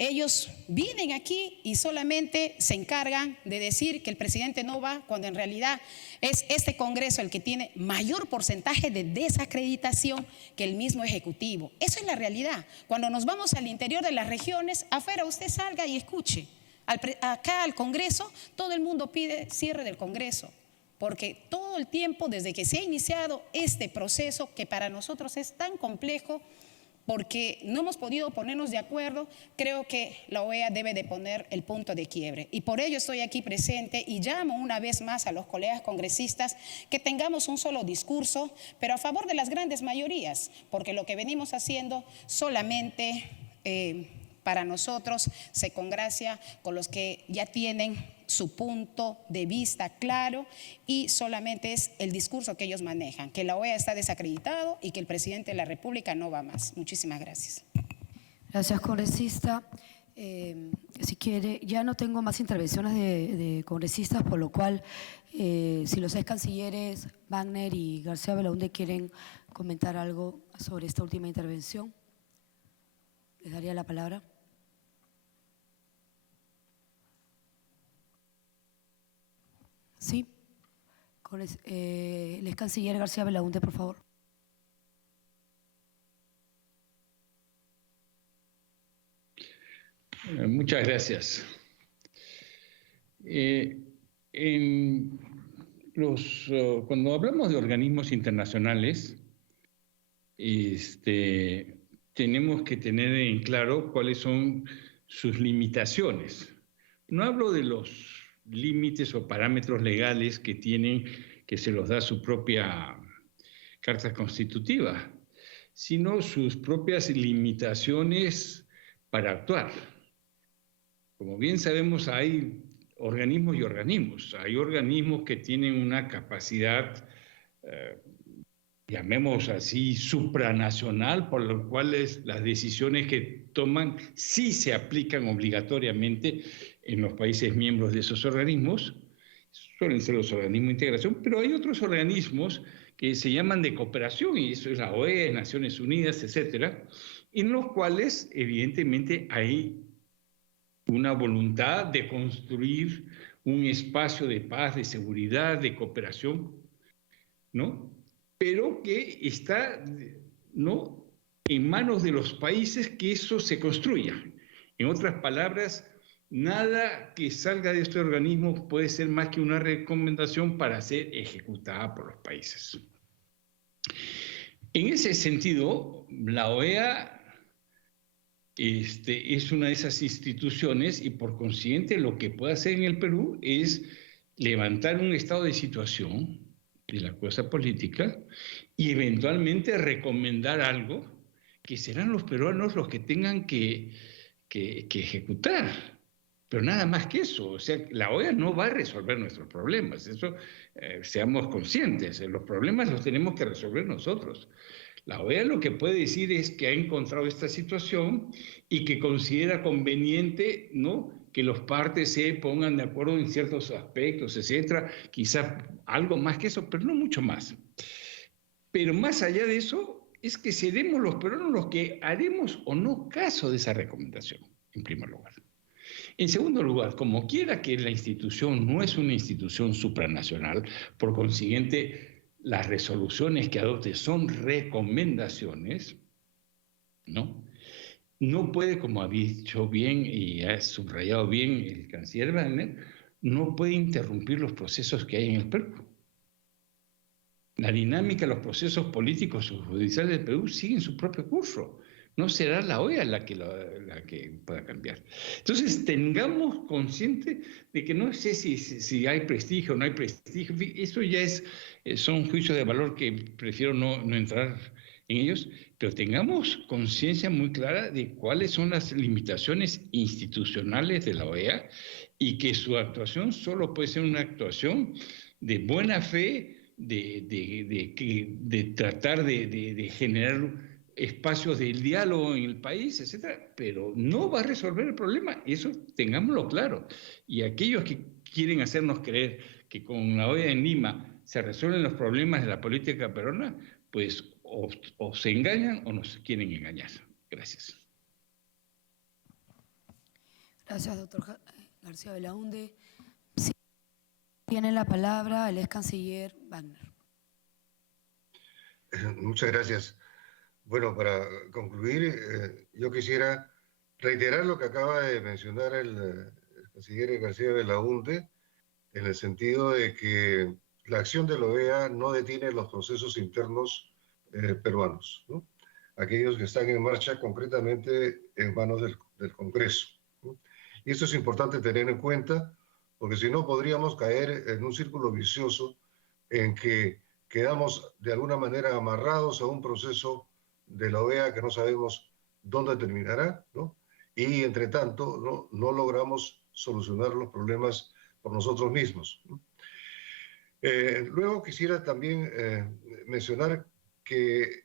ellos vienen aquí y solamente se encargan de decir que el presidente no va, cuando en realidad es este Congreso el que tiene mayor porcentaje de desacreditación que el mismo Ejecutivo. Eso es la realidad. Cuando nos vamos al interior de las regiones, afuera usted salga y escuche. Acá al Congreso, todo el mundo pide cierre del Congreso, porque todo el tiempo, desde que se ha iniciado este proceso, que para nosotros es tan complejo, porque no hemos podido ponernos de acuerdo, creo que la OEA debe de poner el punto de quiebre. Y por ello estoy aquí presente y llamo una vez más a los colegas congresistas que tengamos un solo discurso, pero a favor de las grandes mayorías, porque lo que venimos haciendo solamente para nosotros se congracia con los que ya tienen su punto de vista claro, y solamente es el discurso que ellos manejan, que la OEA está desacreditado y que el presidente de la República no va más. Muchísimas gracias. Gracias, congresista. Si quiere, ya no tengo más intervenciones de congresistas, por lo cual, si los ex cancilleres Wagner y García Belaúnde quieren comentar algo sobre esta última intervención, les daría la palabra. Sí, el ex canciller García Belaúnde, por favor. Muchas gracias. Cuando hablamos de organismos internacionales, tenemos que tener en claro cuáles son sus limitaciones. No hablo de los límites o parámetros legales que tienen, que se los da su propia Carta Constitutiva, sino sus propias limitaciones para actuar. Como bien sabemos, hay organismos y organismos. Hay organismos que tienen una capacidad, llamemos así, supranacional, por lo cual las decisiones que toman sí se aplican obligatoriamente en los países miembros de esos organismos. Suelen ser los organismos de integración, pero hay otros organismos que se llaman de cooperación, y eso es la OEA, Naciones Unidas, etcétera, en los cuales evidentemente hay una voluntad de construir un espacio de paz, de seguridad, de cooperación, ¿no? Pero que está, ¿no?, en manos de los países que eso se construya. En otras palabras, nada que salga de este organismo puede ser más que una recomendación para ser ejecutada por los países. En ese sentido, la OEA es una de esas instituciones y por consiguiente lo que puede hacer en el Perú es levantar un estado de situación de la cosa política y eventualmente recomendar algo que serán los peruanos los que tengan que ejecutar. Pero nada más que eso. O sea, la OEA no va a resolver nuestros problemas. Eso, seamos conscientes. Los problemas los tenemos que resolver nosotros. La OEA lo que puede decir es que ha encontrado esta situación y que considera conveniente, ¿no?, que los partes se pongan de acuerdo en ciertos aspectos, etcétera. Quizás algo más que eso, pero no mucho más. Pero más allá de eso, es que seremos los peruanos los que haremos o no caso de esa recomendación, en primer lugar. En segundo lugar, como quiera que la institución no es una institución supranacional, por consiguiente, las resoluciones que adopte son recomendaciones, ¿no? No puede, como ha dicho bien y ha subrayado bien el canciller Wagner, no puede interrumpir los procesos que hay en el Perú. La dinámica de los procesos políticos o judiciales del Perú siguen su propio curso. No será la OEA la que pueda cambiar. Entonces, tengamos consciente de que no sé si hay prestigio o no hay prestigio. Eso ya son juicios de valor que prefiero no entrar en ellos, pero tengamos conciencia muy clara de cuáles son las limitaciones institucionales de la OEA y que su actuación solo puede ser una actuación de buena fe, de tratar de generar espacios de diálogo en el país, etcétera, pero no va a resolver el problema, eso tengámoslo claro. Y aquellos que quieren hacernos creer que con la OEA en Lima se resuelven los problemas de la política peruana, pues o se engañan o nos quieren engañar. Gracias. Gracias, doctor García Belaunde. Sí, tiene la palabra el ex canciller Wagner. Muchas gracias. Bueno, para concluir, yo quisiera reiterar lo que acaba de mencionar el canciller García Belaunde, en el sentido de que la acción de la OEA no detiene los procesos internos peruanos, ¿no?, aquellos que están en marcha concretamente en manos del Congreso, ¿no? Y esto es importante tener en cuenta, porque si no podríamos caer en un círculo vicioso en que quedamos de alguna manera amarrados a un proceso de la OEA que no sabemos dónde terminará, ¿no? Y entre tanto no logramos solucionar los problemas por nosotros mismos, ¿no? Luego quisiera también mencionar que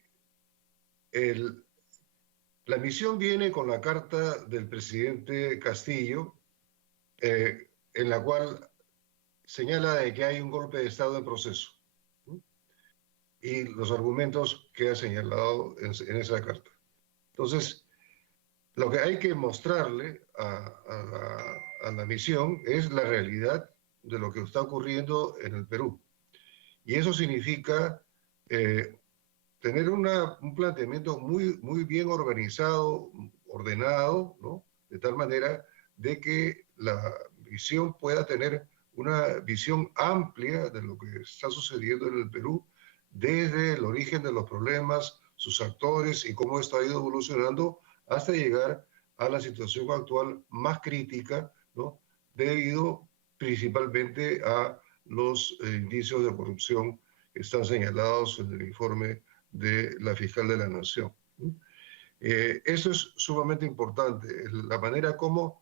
la misión viene con la carta del presidente Castillo, en la cual señala de que hay un golpe de Estado en proceso, ¿no?, y los argumentos que ha señalado en esa carta. Entonces, lo que hay que mostrarle a la misión es la realidad de lo que está ocurriendo en el Perú. Y eso significa tener un planteamiento muy bien organizado, ordenado, ¿no?, de tal manera de que la misión pueda tener una visión amplia de lo que está sucediendo en el Perú, desde el origen de los problemas, sus actores y cómo esto ha ido evolucionando hasta llegar a la situación actual más crítica, ¿no?, debido principalmente a los indicios de corrupción que están señalados en el informe de la fiscal de la Nación. Eso es sumamente importante, la manera como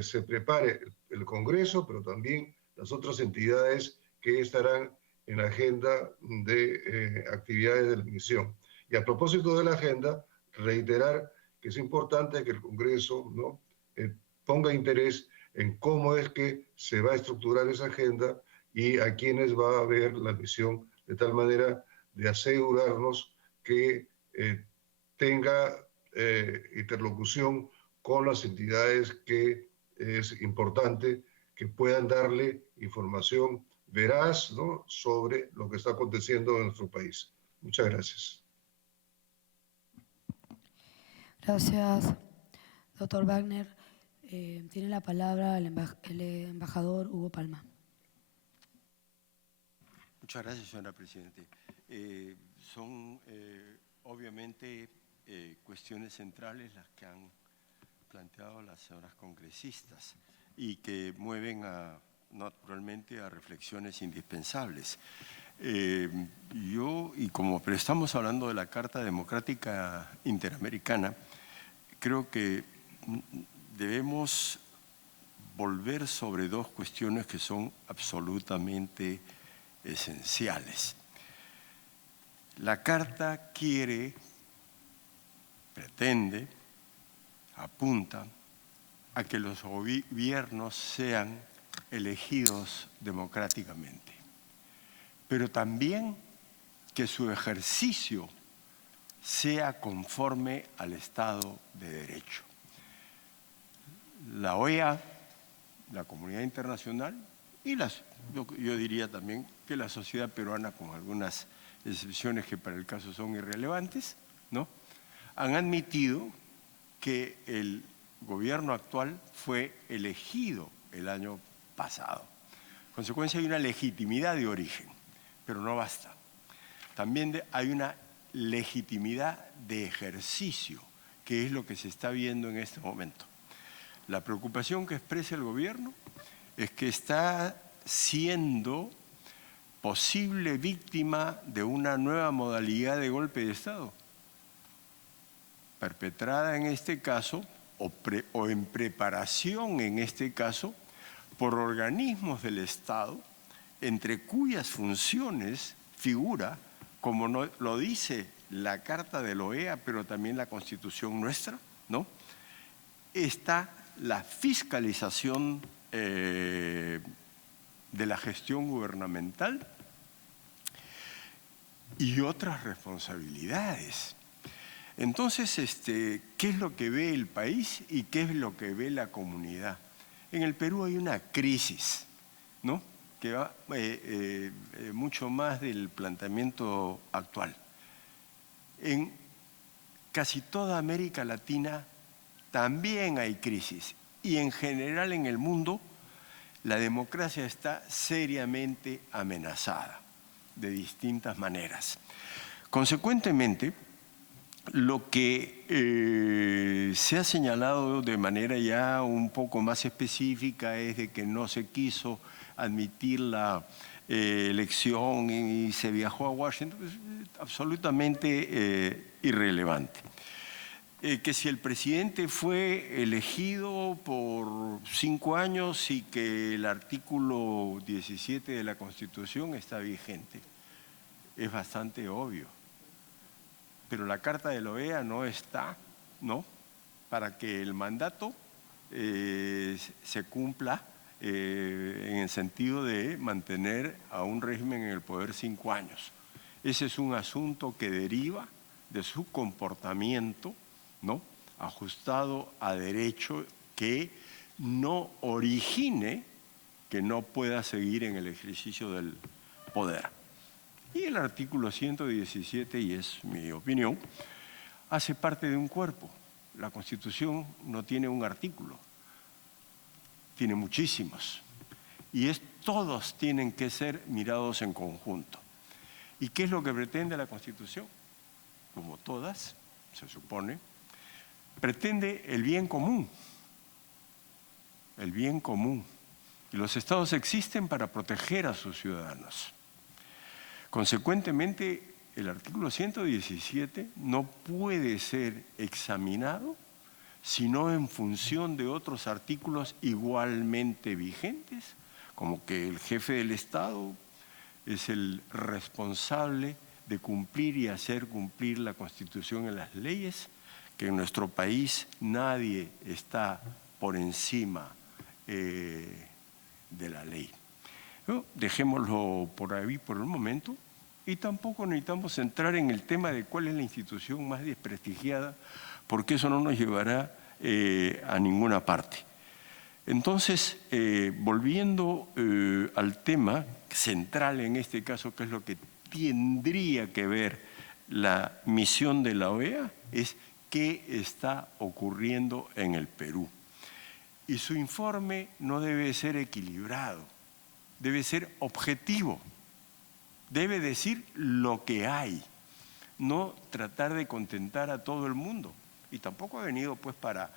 se prepare el Congreso, pero también las otras entidades que estarán en la agenda de actividades de la misión. Y a propósito de la agenda, reiterar que es importante que el Congreso, ¿no?, ponga interés en cómo es que se va a estructurar esa agenda y a quiénes va a ver la misión, de tal manera de asegurarnos que tenga interlocución con las entidades que es importante que puedan darle información veraz, ¿no?, sobre lo que está aconteciendo en nuestro país. Muchas gracias. Gracias, doctor Wagner. Tiene la palabra el embajador Hugo Palma. Muchas gracias, señora Presidente. Son obviamente cuestiones centrales las que han planteado las señoras congresistas y que mueven naturalmente a reflexiones indispensables. Pero estamos hablando de la Carta Democrática Interamericana, creo que debemos volver sobre dos cuestiones que son absolutamente esenciales. La Carta pretende, apunta a que los gobiernos sean elegidos democráticamente, pero también que su ejercicio sea conforme al Estado de Derecho. La OEA, la comunidad internacional y yo diría también que la sociedad peruana, con algunas excepciones que para el caso son irrelevantes, ¿no?, han admitido que el gobierno actual fue elegido el año pasado. En consecuencia, hay una legitimidad de origen, pero no basta. También hay una legitimidad de ejercicio, que es lo que se está viendo en este momento. La preocupación que expresa el gobierno es que está siendo posible víctima de una nueva modalidad de golpe de Estado, perpetrada en este caso, o en preparación en este caso, por organismos del Estado, entre cuyas funciones figura, como lo dice la Carta de la OEA, pero también la Constitución nuestra, ¿no?, está la fiscalización de la gestión gubernamental y otras responsabilidades. Entonces, ¿qué es lo que ve el país y qué es lo que ve la comunidad? En el Perú hay una crisis, ¿no?, que va mucho más del planteamiento actual. En casi toda América Latina también hay crisis y en general en el mundo la democracia está seriamente amenazada de distintas maneras. Consecuentemente, lo que se ha señalado de manera ya un poco más específica es de que no se quiso admitir la elección y se viajó a Washington, es absolutamente irrelevante. Que si el presidente fue elegido por 5 años y que el artículo 17 de la Constitución está vigente, es bastante obvio. Pero la Carta de la OEA no está, ¿no?, para que el mandato se cumpla en el sentido de mantener a un régimen en el poder 5 años. Ese es un asunto que deriva de su comportamiento, ¿no?, ajustado a derecho, que no origine que no pueda seguir en el ejercicio del poder. Y el artículo 117, y es mi opinión, hace parte de un cuerpo. La Constitución no tiene un artículo, tiene muchísimos. Y todos tienen que ser mirados en conjunto. ¿Y qué es lo que pretende la Constitución? Como todas, se supone, pretende el bien común. El bien común. Y los estados existen para proteger a sus ciudadanos. Consecuentemente, el artículo 117 no puede ser examinado sino en función de otros artículos igualmente vigentes, como que el jefe del Estado es el responsable de cumplir y hacer cumplir la Constitución y las leyes, que en nuestro país nadie está por encima de la ley. ¿No? Dejémoslo por ahí por el momento y tampoco necesitamos entrar en el tema de cuál es la institución más desprestigiada, porque eso no nos llevará a ninguna parte. Entonces, volviendo al tema central en este caso, que es lo que tendría que ver la misión de la OEA, es qué está ocurriendo en el Perú. Y su informe no debe ser equilibrado, debe ser objetivo, debe decir lo que hay, no tratar de contentar a todo el mundo. Y tampoco ha venido pues para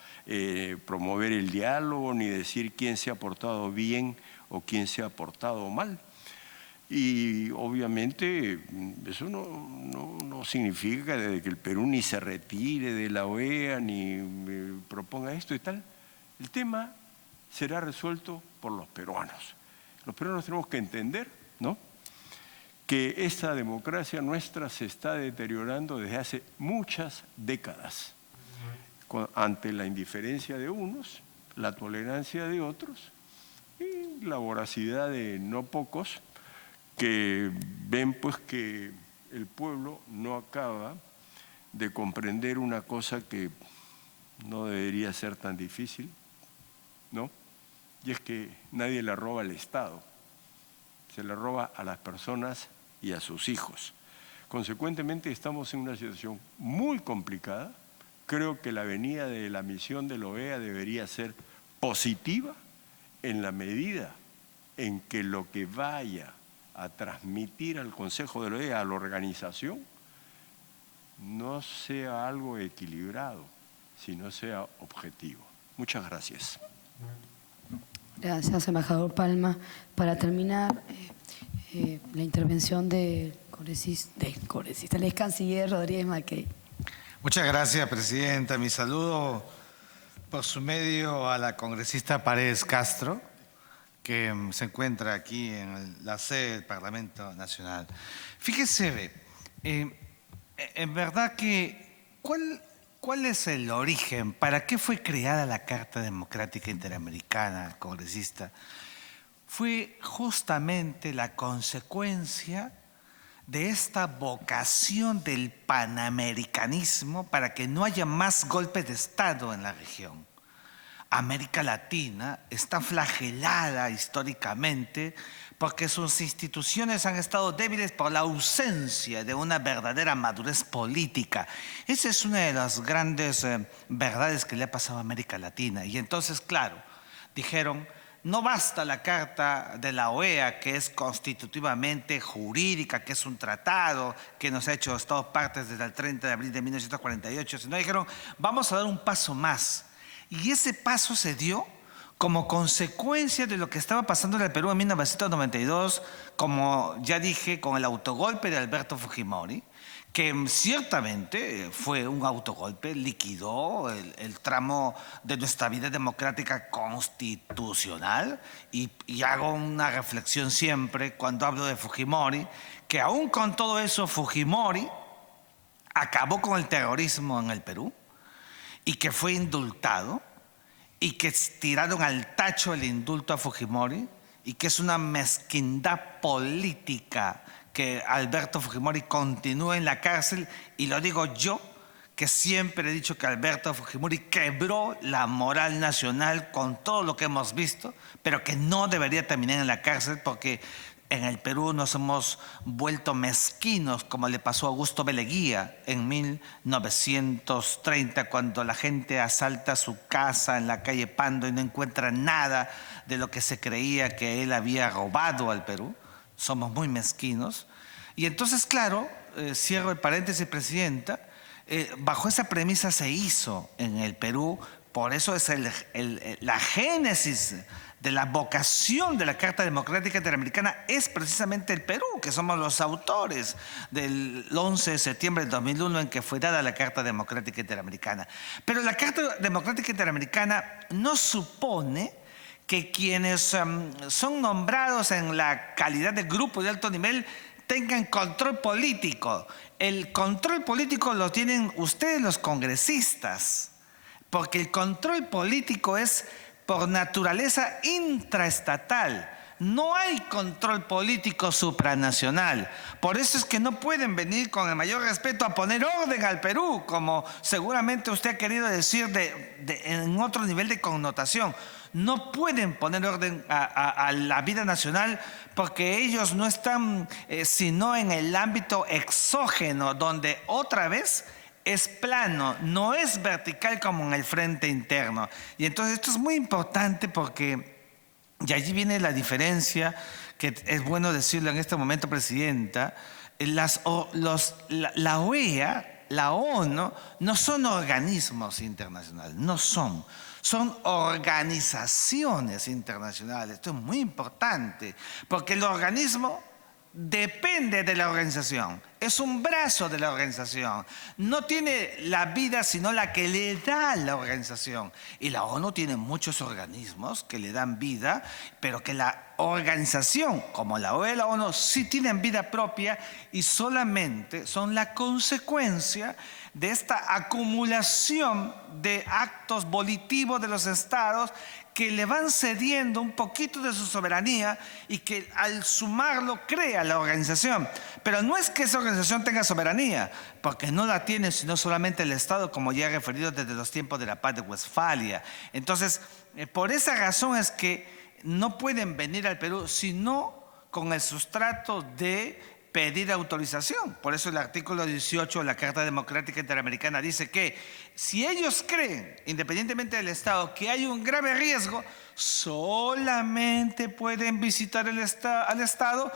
promover el diálogo ni decir quién se ha portado bien o quién se ha portado mal. Y obviamente eso no significa que el Perú ni se retire de la OEA ni proponga esto y tal. El tema será resuelto por los peruanos. Los peruanos tenemos que entender, ¿no?, que esta democracia nuestra se está deteriorando desde hace muchas décadas, ante la indiferencia de unos, la tolerancia de otros y la voracidad de no pocos que ven pues que el pueblo no acaba de comprender una cosa que no debería ser tan difícil, ¿no? Y es que nadie le roba al Estado, se le roba a las personas y a sus hijos. Consecuentemente estamos en una situación muy complicada. Creo que la venida de la misión de la OEA debería ser positiva en la medida en que lo que vaya a transmitir al Consejo de la OEA, a la organización, no sea algo equilibrado, sino sea objetivo. Muchas gracias. Gracias, embajador Palma. Para terminar, la intervención del ex canciller Rodríguez Mackey. Muchas gracias, presidenta. Mi saludo por su medio a la congresista Paredes Castro, que se encuentra aquí en la sede del Parlamento Nacional. Fíjese, en verdad que, ¿cuál es el origen? ¿Para qué fue creada la Carta Democrática Interamericana, congresista? Fue justamente la consecuencia de esta vocación del panamericanismo para que no haya más golpes de Estado en la región. América Latina está flagelada históricamente porque sus instituciones han estado débiles por la ausencia de una verdadera madurez política. Esa es una de las grandes verdades que le ha pasado a América Latina. Y entonces, claro, dijeron, no basta la Carta de la OEA, que es constitutivamente jurídica, que es un tratado que nos ha hecho Estados partes desde el 30 de abril de 1948, sino dijeron, vamos a dar un paso más. Y ese paso se dio como consecuencia de lo que estaba pasando en el Perú en 1992, como ya dije, con el autogolpe de Alberto Fujimori, que ciertamente fue un autogolpe, liquidó el tramo de nuestra vida democrática constitucional, y hago una reflexión siempre cuando hablo de Fujimori, que aún con todo eso Fujimori acabó con el terrorismo en el Perú y que fue indultado y que tiraron al tacho el indulto a Fujimori y que es una mezquindad política que Alberto Fujimori continúe en la cárcel, y lo digo yo, que siempre he dicho que Alberto Fujimori quebró la moral nacional con todo lo que hemos visto, pero que no debería terminar en la cárcel porque en el Perú nos hemos vuelto mezquinos, como le pasó a Augusto Beleguía en 1930, cuando la gente asalta su casa en la calle Pando y no encuentra nada de lo que se creía que él había robado al Perú. Somos muy mezquinos. Y entonces, claro, cierro el paréntesis, presidenta, bajo esa premisa se hizo en el Perú, por eso es la génesis de la vocación de la Carta Democrática Interamericana es precisamente el Perú, que somos los autores del 11 de septiembre del 2001 en que fue dada la Carta Democrática Interamericana. Pero la Carta Democrática Interamericana no supone que quienes son nombrados en la calidad de grupo de alto nivel tengan control político. El control político lo tienen ustedes los congresistas, porque el control político es por naturaleza intraestatal. No hay control político supranacional. Por eso es que no pueden venir con el mayor respeto a poner orden al Perú, como seguramente usted ha querido decir en otro nivel de connotación. No pueden poner orden a la vida nacional porque ellos no están sino en el ámbito exógeno, donde otra vez es plano, no es vertical como en el frente interno. Y entonces esto es muy importante porque... Y allí viene la diferencia, que es bueno decirlo en este momento, Presidenta. La OEA, la ONU, no son organismos internacionales, no son. Son organizaciones internacionales. Esto es muy importante, porque el organismo depende de la organización. Es un brazo de la organización. No tiene la vida sino la que le da la organización. Y la ONU tiene muchos organismos que le dan vida, pero que la organización, como la OEA y la ONU, sí tienen vida propia y solamente son la consecuencia de esta acumulación de actos volitivos de los estados que le van cediendo un poquito de su soberanía y que al sumarlo crea la organización. Pero no es que esa organización tenga soberanía, porque no la tiene sino solamente el Estado, como ya he referido desde los tiempos de la Paz de Westfalia. Entonces, por esa razón es que no pueden venir al Perú sino con el sustrato de pedir autorización. Por eso el artículo 18 de la Carta Democrática Interamericana dice que si ellos creen, independientemente del Estado, que hay un grave riesgo, solamente pueden visitar al Estado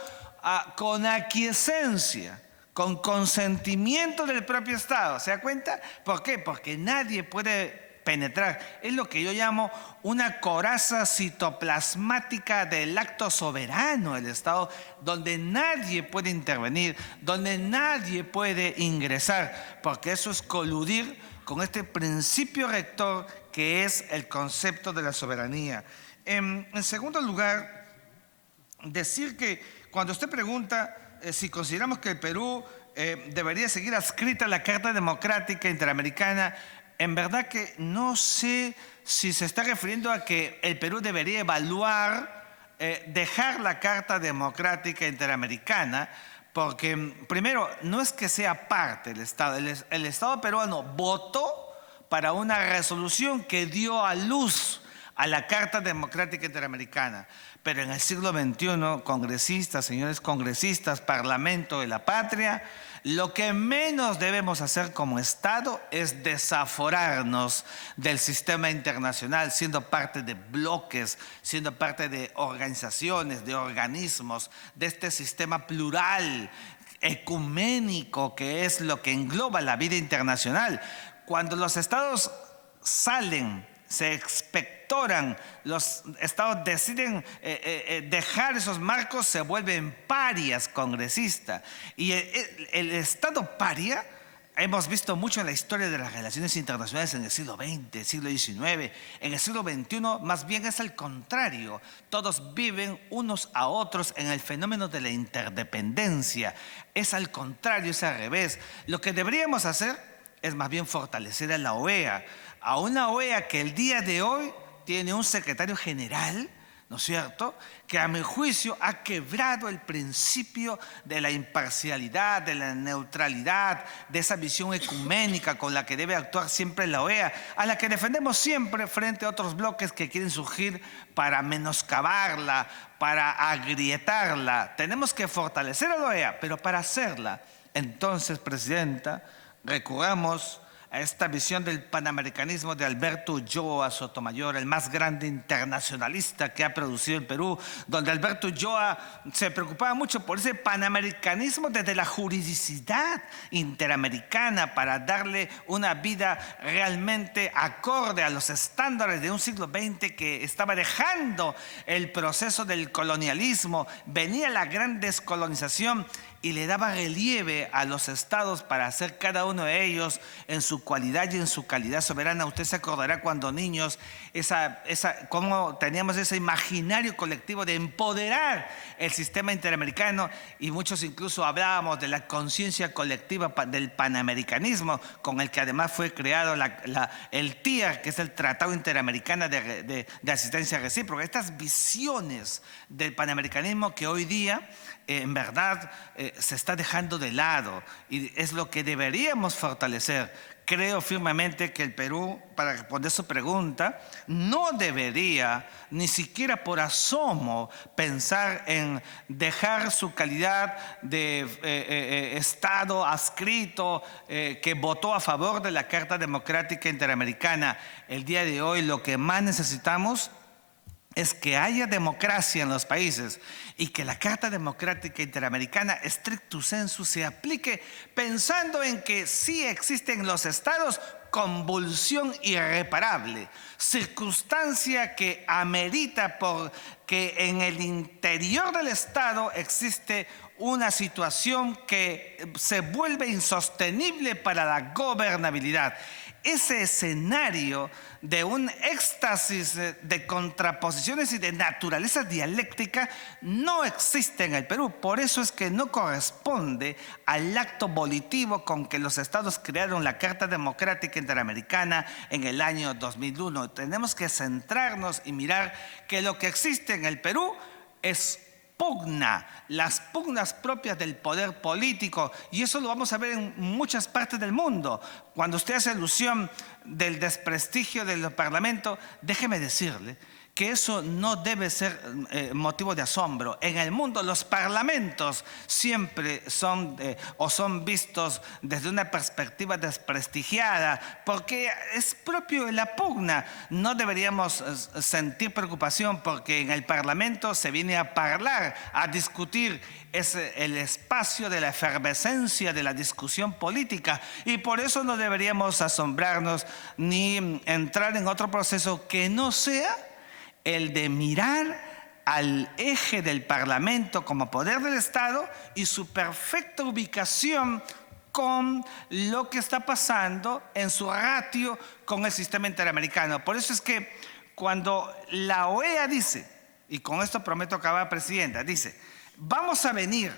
con aquiescencia, con consentimiento del propio Estado. ¿Se da cuenta? ¿Por qué? Porque nadie puede penetrar. Es lo que yo llamo una coraza citoplasmática del acto soberano del Estado, donde nadie puede intervenir, donde nadie puede ingresar, porque eso es coludir con este principio rector que es el concepto de la soberanía. En segundo lugar, decir que cuando usted pregunta si consideramos que el Perú debería seguir adscrita a la Carta Democrática Interamericana, en verdad que no sé si se está refiriendo a que el Perú debería evaluar dejar la Carta Democrática Interamericana, porque primero no es que sea parte del Estado. El Estado peruano votó para una resolución que dio a luz a la Carta Democrática Interamericana. Pero en el siglo XXI, congresistas, señores congresistas, Parlamento de la Patria, lo que menos debemos hacer como Estado es desaforarnos del sistema internacional, siendo parte de bloques, siendo parte de organizaciones, de organismos, de este sistema plural, ecuménico, que es lo que engloba la vida internacional. Cuando los Estados salen, se expectoran, los estados deciden dejar esos marcos, se vuelven parias congresistas. Y el estado paria, hemos visto mucho en la historia de las relaciones internacionales en el siglo XX, siglo XIX. En el siglo XXI más bien es al contrario. Todos viven unos a otros en el fenómeno de la interdependencia. Es al contrario, es al revés. Lo que deberíamos hacer es más bien fortalecer a la OEA, a una OEA que el día de hoy tiene un secretario general, ¿no es cierto?, que a mi juicio ha quebrado el principio de la imparcialidad, de la neutralidad, de esa visión ecuménica con la que debe actuar siempre la OEA, a la que defendemos siempre frente a otros bloques que quieren surgir para menoscabarla, para agrietarla. Tenemos que fortalecer a la OEA, pero para hacerla, entonces, Presidenta, recurramos a esta visión del panamericanismo de Alberto Ulloa Sotomayor, el más grande internacionalista que ha producido el Perú, donde Alberto Ulloa se preocupaba mucho por ese panamericanismo desde la juridicidad interamericana para darle una vida realmente acorde a los estándares de un siglo XX que estaba dejando el proceso del colonialismo. Venía la gran descolonización y le daba relieve a los estados para hacer cada uno de ellos en su cualidad y en su calidad soberana. Usted se acordará cuando niños, cómo teníamos ese imaginario colectivo de empoderar el sistema interamericano, y muchos incluso hablábamos de la conciencia colectiva del panamericanismo, con el que además fue creado el TIA, que es el Tratado Interamericano de Asistencia Recíproca. Estas visiones del panamericanismo que hoy día en verdad se está dejando de lado, y es lo que deberíamos fortalecer. Creo firmemente que el Perú, para responder su pregunta, no debería ni siquiera por asomo pensar en dejar su calidad de Estado adscrito que votó a favor de la Carta Democrática Interamericana. El día de hoy lo que más necesitamos es que haya democracia en los países y que la Carta Democrática Interamericana stricto sensu se aplique pensando en que sí existen los estados convulsión irreparable, circunstancia que amerita porque en el interior del estado existe una situación que se vuelve insostenible para la gobernabilidad. Ese escenario de un éxtasis de contraposiciones y de naturaleza dialéctica no existe en el Perú. Por eso es que no corresponde al acto volitivo con que los estados crearon la Carta Democrática Interamericana en el año 2001. Tenemos que centrarnos y mirar que lo que existe en el Perú es las pugnas propias del poder político, y eso lo vamos a ver en muchas partes del mundo. Cuando usted hace alusión del desprestigio del Parlamento, déjeme decirle que eso no debe ser motivo de asombro. En el mundo los parlamentos siempre son vistos desde una perspectiva desprestigiada, porque es propio de la pugna. No deberíamos sentir preocupación porque en el Parlamento se viene a hablar, a discutir. Es el espacio de la efervescencia de la discusión política, y por eso no deberíamos asombrarnos ni entrar en otro proceso que no sea el de mirar al eje del Parlamento como poder del Estado y su perfecta ubicación con lo que está pasando en su ratio con el sistema interamericano. Por eso es que cuando la OEA dice, y con esto prometo acabar, Presidenta, dice, vamos a venir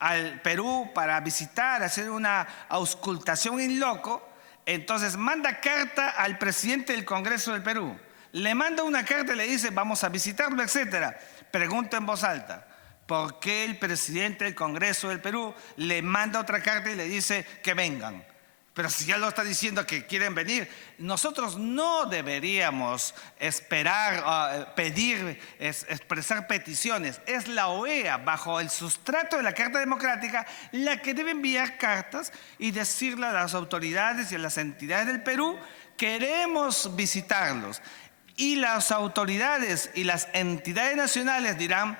al Perú para visitar, hacer una auscultación in loco, entonces manda carta al presidente del Congreso del Perú. Le manda una carta y le dice, vamos a visitarlo, etcétera. Pregunto en voz alta, ¿por qué el presidente del Congreso del Perú le manda otra carta y le dice que vengan? Pero si ya lo está diciendo que quieren venir, nosotros no deberíamos esperar, expresar peticiones. Es la OEA, bajo el sustrato de la Carta Democrática, la que debe enviar cartas y decirle a las autoridades y a las entidades del Perú, queremos visitarlos. Y las autoridades y las entidades nacionales dirán,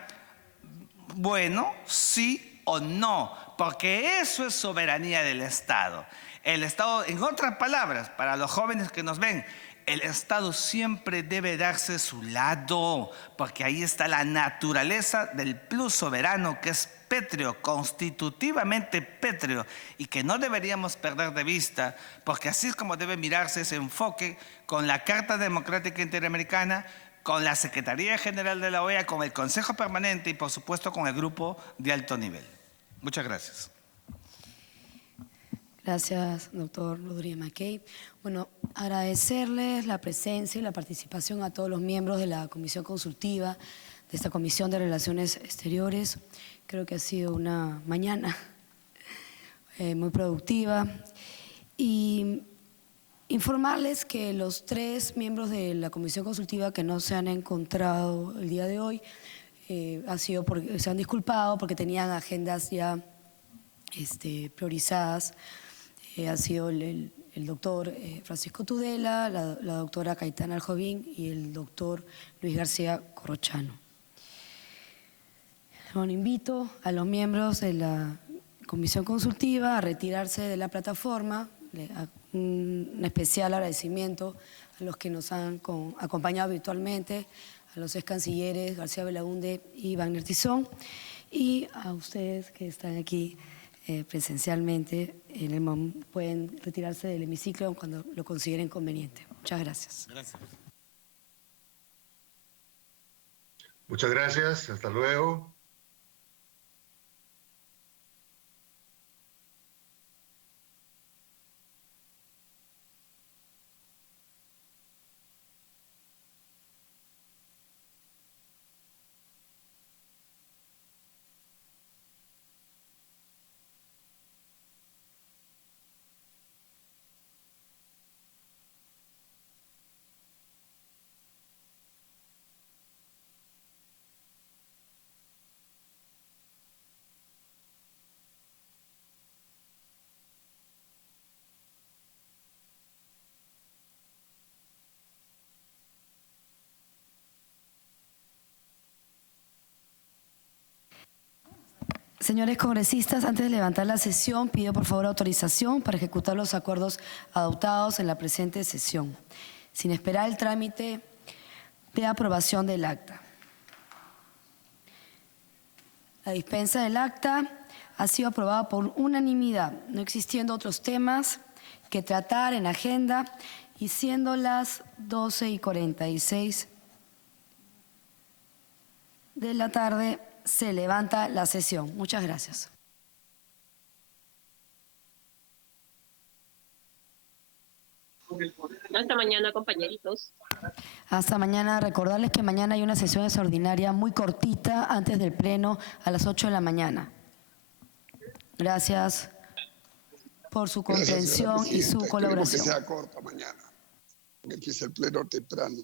bueno, sí o no, porque eso es soberanía del Estado. El Estado, en otras palabras, para los jóvenes que nos ven, el Estado siempre debe darse su lado, porque ahí está la naturaleza del plus soberano, que es pétreo, constitutivamente pétreo, y que no deberíamos perder de vista, porque así es como debe mirarse ese enfoque con la Carta Democrática Interamericana, con la Secretaría General de la OEA, con el Consejo Permanente y, por supuesto, con el Grupo de Alto Nivel. Muchas gracias. Gracias, doctor Rodríguez Mackey. Bueno, agradecerles la presencia y la participación a todos los miembros de la Comisión Consultiva, de esta Comisión de Relaciones Exteriores. Creo que ha sido una mañana muy productiva. Y informarles que los 3 miembros de la Comisión Consultiva que no se han encontrado el día de hoy se han disculpado porque tenían agendas ya priorizadas. Ha sido el doctor Francisco Tudela, la doctora Cayetana Aljovín y el doctor Luis García Corrochano. Bueno, invito a los miembros de la Comisión Consultiva a retirarse de la plataforma. Un especial agradecimiento a los que nos han acompañado virtualmente, a los ex cancilleres García Belaunde y Wagner Tizón. Y a ustedes que están aquí presencialmente, pueden retirarse del hemiciclo cuando lo consideren conveniente. Muchas gracias. Gracias. Muchas gracias. Hasta luego. Señores congresistas, antes de levantar la sesión, pido por favor autorización para ejecutar los acuerdos adoptados en la presente sesión, sin esperar el trámite de aprobación del acta. La dispensa del acta ha sido aprobada por unanimidad, no existiendo otros temas que tratar en agenda y siendo las 12:46 de la tarde, se levanta la sesión. Muchas gracias. Hasta mañana, compañeritos. Hasta mañana. Recordarles que mañana hay una sesión extraordinaria muy cortita antes del pleno a las 8 de la mañana. Gracias por su comprensión y su colaboración. Queremos que sea corta mañana, porque empieza el pleno temprano.